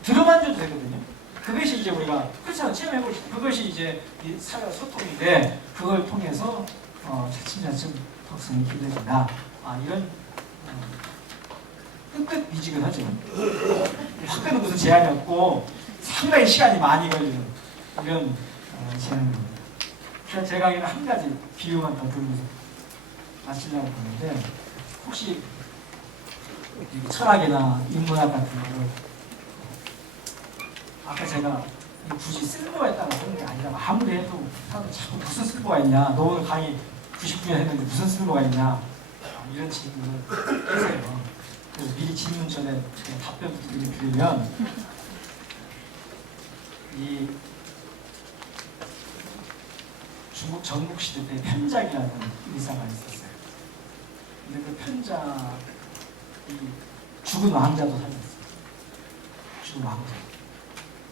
들어만 줘도 되거든요. 그것이 이제 우리가 그렇잖아 체험해보시죠. 그것이 이제 이 사회와 소통인데 그걸 통해서 차츰차츰 덕성이 길러진다. 이런 끈끈미지근하죠. 학교는 무슨 제한이 없고 상당히 시간이 많이 걸리는 이런 제한입니다. 그래서 제 강의는 한 가지 비유만 더 들으면서 마치려고 보는데 혹시 철학이나 인문학 같은 거를 아까 제가 굳이 쓸모가 있다고 하는 게 아니라 아무리 해도 사람들 자꾸 무슨 쓸모가 있냐 너 오늘 강의 90분 했는데 무슨 쓸모가 있냐 이런 질문을 하세요. 그래서 미리 질문 전에 답변부터 드리면 이 중국 전국시대 때 편작이라는 의사가 있었어요. 근데 그 편작이 죽은 왕자도 살렸어요. 죽은 왕자.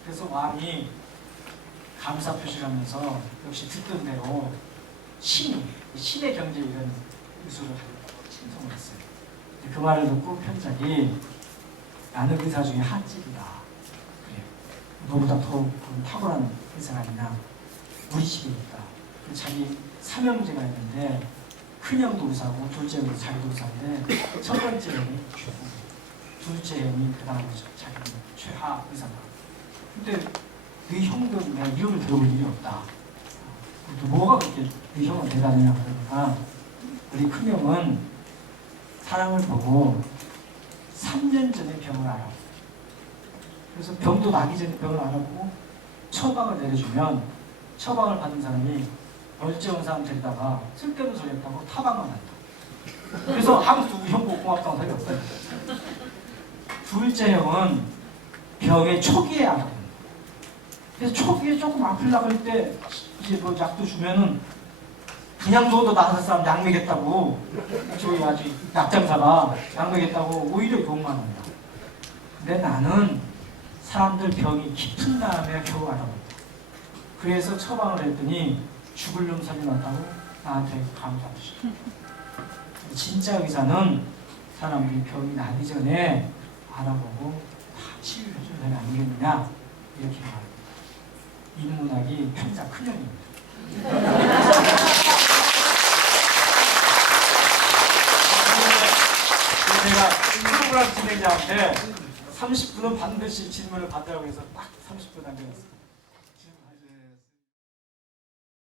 그래서 왕이 감사 표시를 하면서 역시 듣던 대로 신의 경제 이런 의술을 하겠다고 칭송을 했어요. 그 말을 듣고 편작이 나는 의사 중에 한집이다. 그래. 너보다 더 탁월한 의사가 있냐. 우리 집에 있다. 자기 삼형제가 있는데 큰형도 의사고 둘째 형도 자기도 의사인데 첫 번째 형이 최고, 둘째 형이 그 다음에 자기는 최하 의사다. 근데 네 형들 내가 이름을 들어볼 일이 없다. 또 뭐가 그렇게 네 형은 대단하냐 그러니까 우리 큰형은 사람을 보고 3년 전에 병을 알아보고 그래서 병도 나기 전에 병을 알아보고 처방을 내려주면 처방을 받은 사람이 멀쩡한 사람 데리다가 쓸데없는 소리 했다고 타방만 한다. 그래서 아무도 우리 형 보고 고맙다고 소리 없어요. 둘째 형은 병의 초기에 알아봅니다. 그래서 초기에 조금 아플라고 할 때 이제 뭐 약도 주면은 그냥 줘도 나서 사람 약 먹겠다고 저희 아주 약장사가 약 먹겠다고 오히려 욕만 한다. 근데 나는 사람들 병이 깊은 다음에 겨우 알아본다. 그래서 처방을 했더니 죽을 놈 살려놨다고 나한테 감사하시죠. 진짜 의사는 사람들이 병이 나기 전에 알아보고 다 치유해주는 사람이 아니겠느냐 이렇게 말합니다. 인문학이 편작 큰형입니다. 제가 프로그램 진행자한테 30분은 반드시 질문을 받으라고 해서 딱 30분 남겨놨습니다.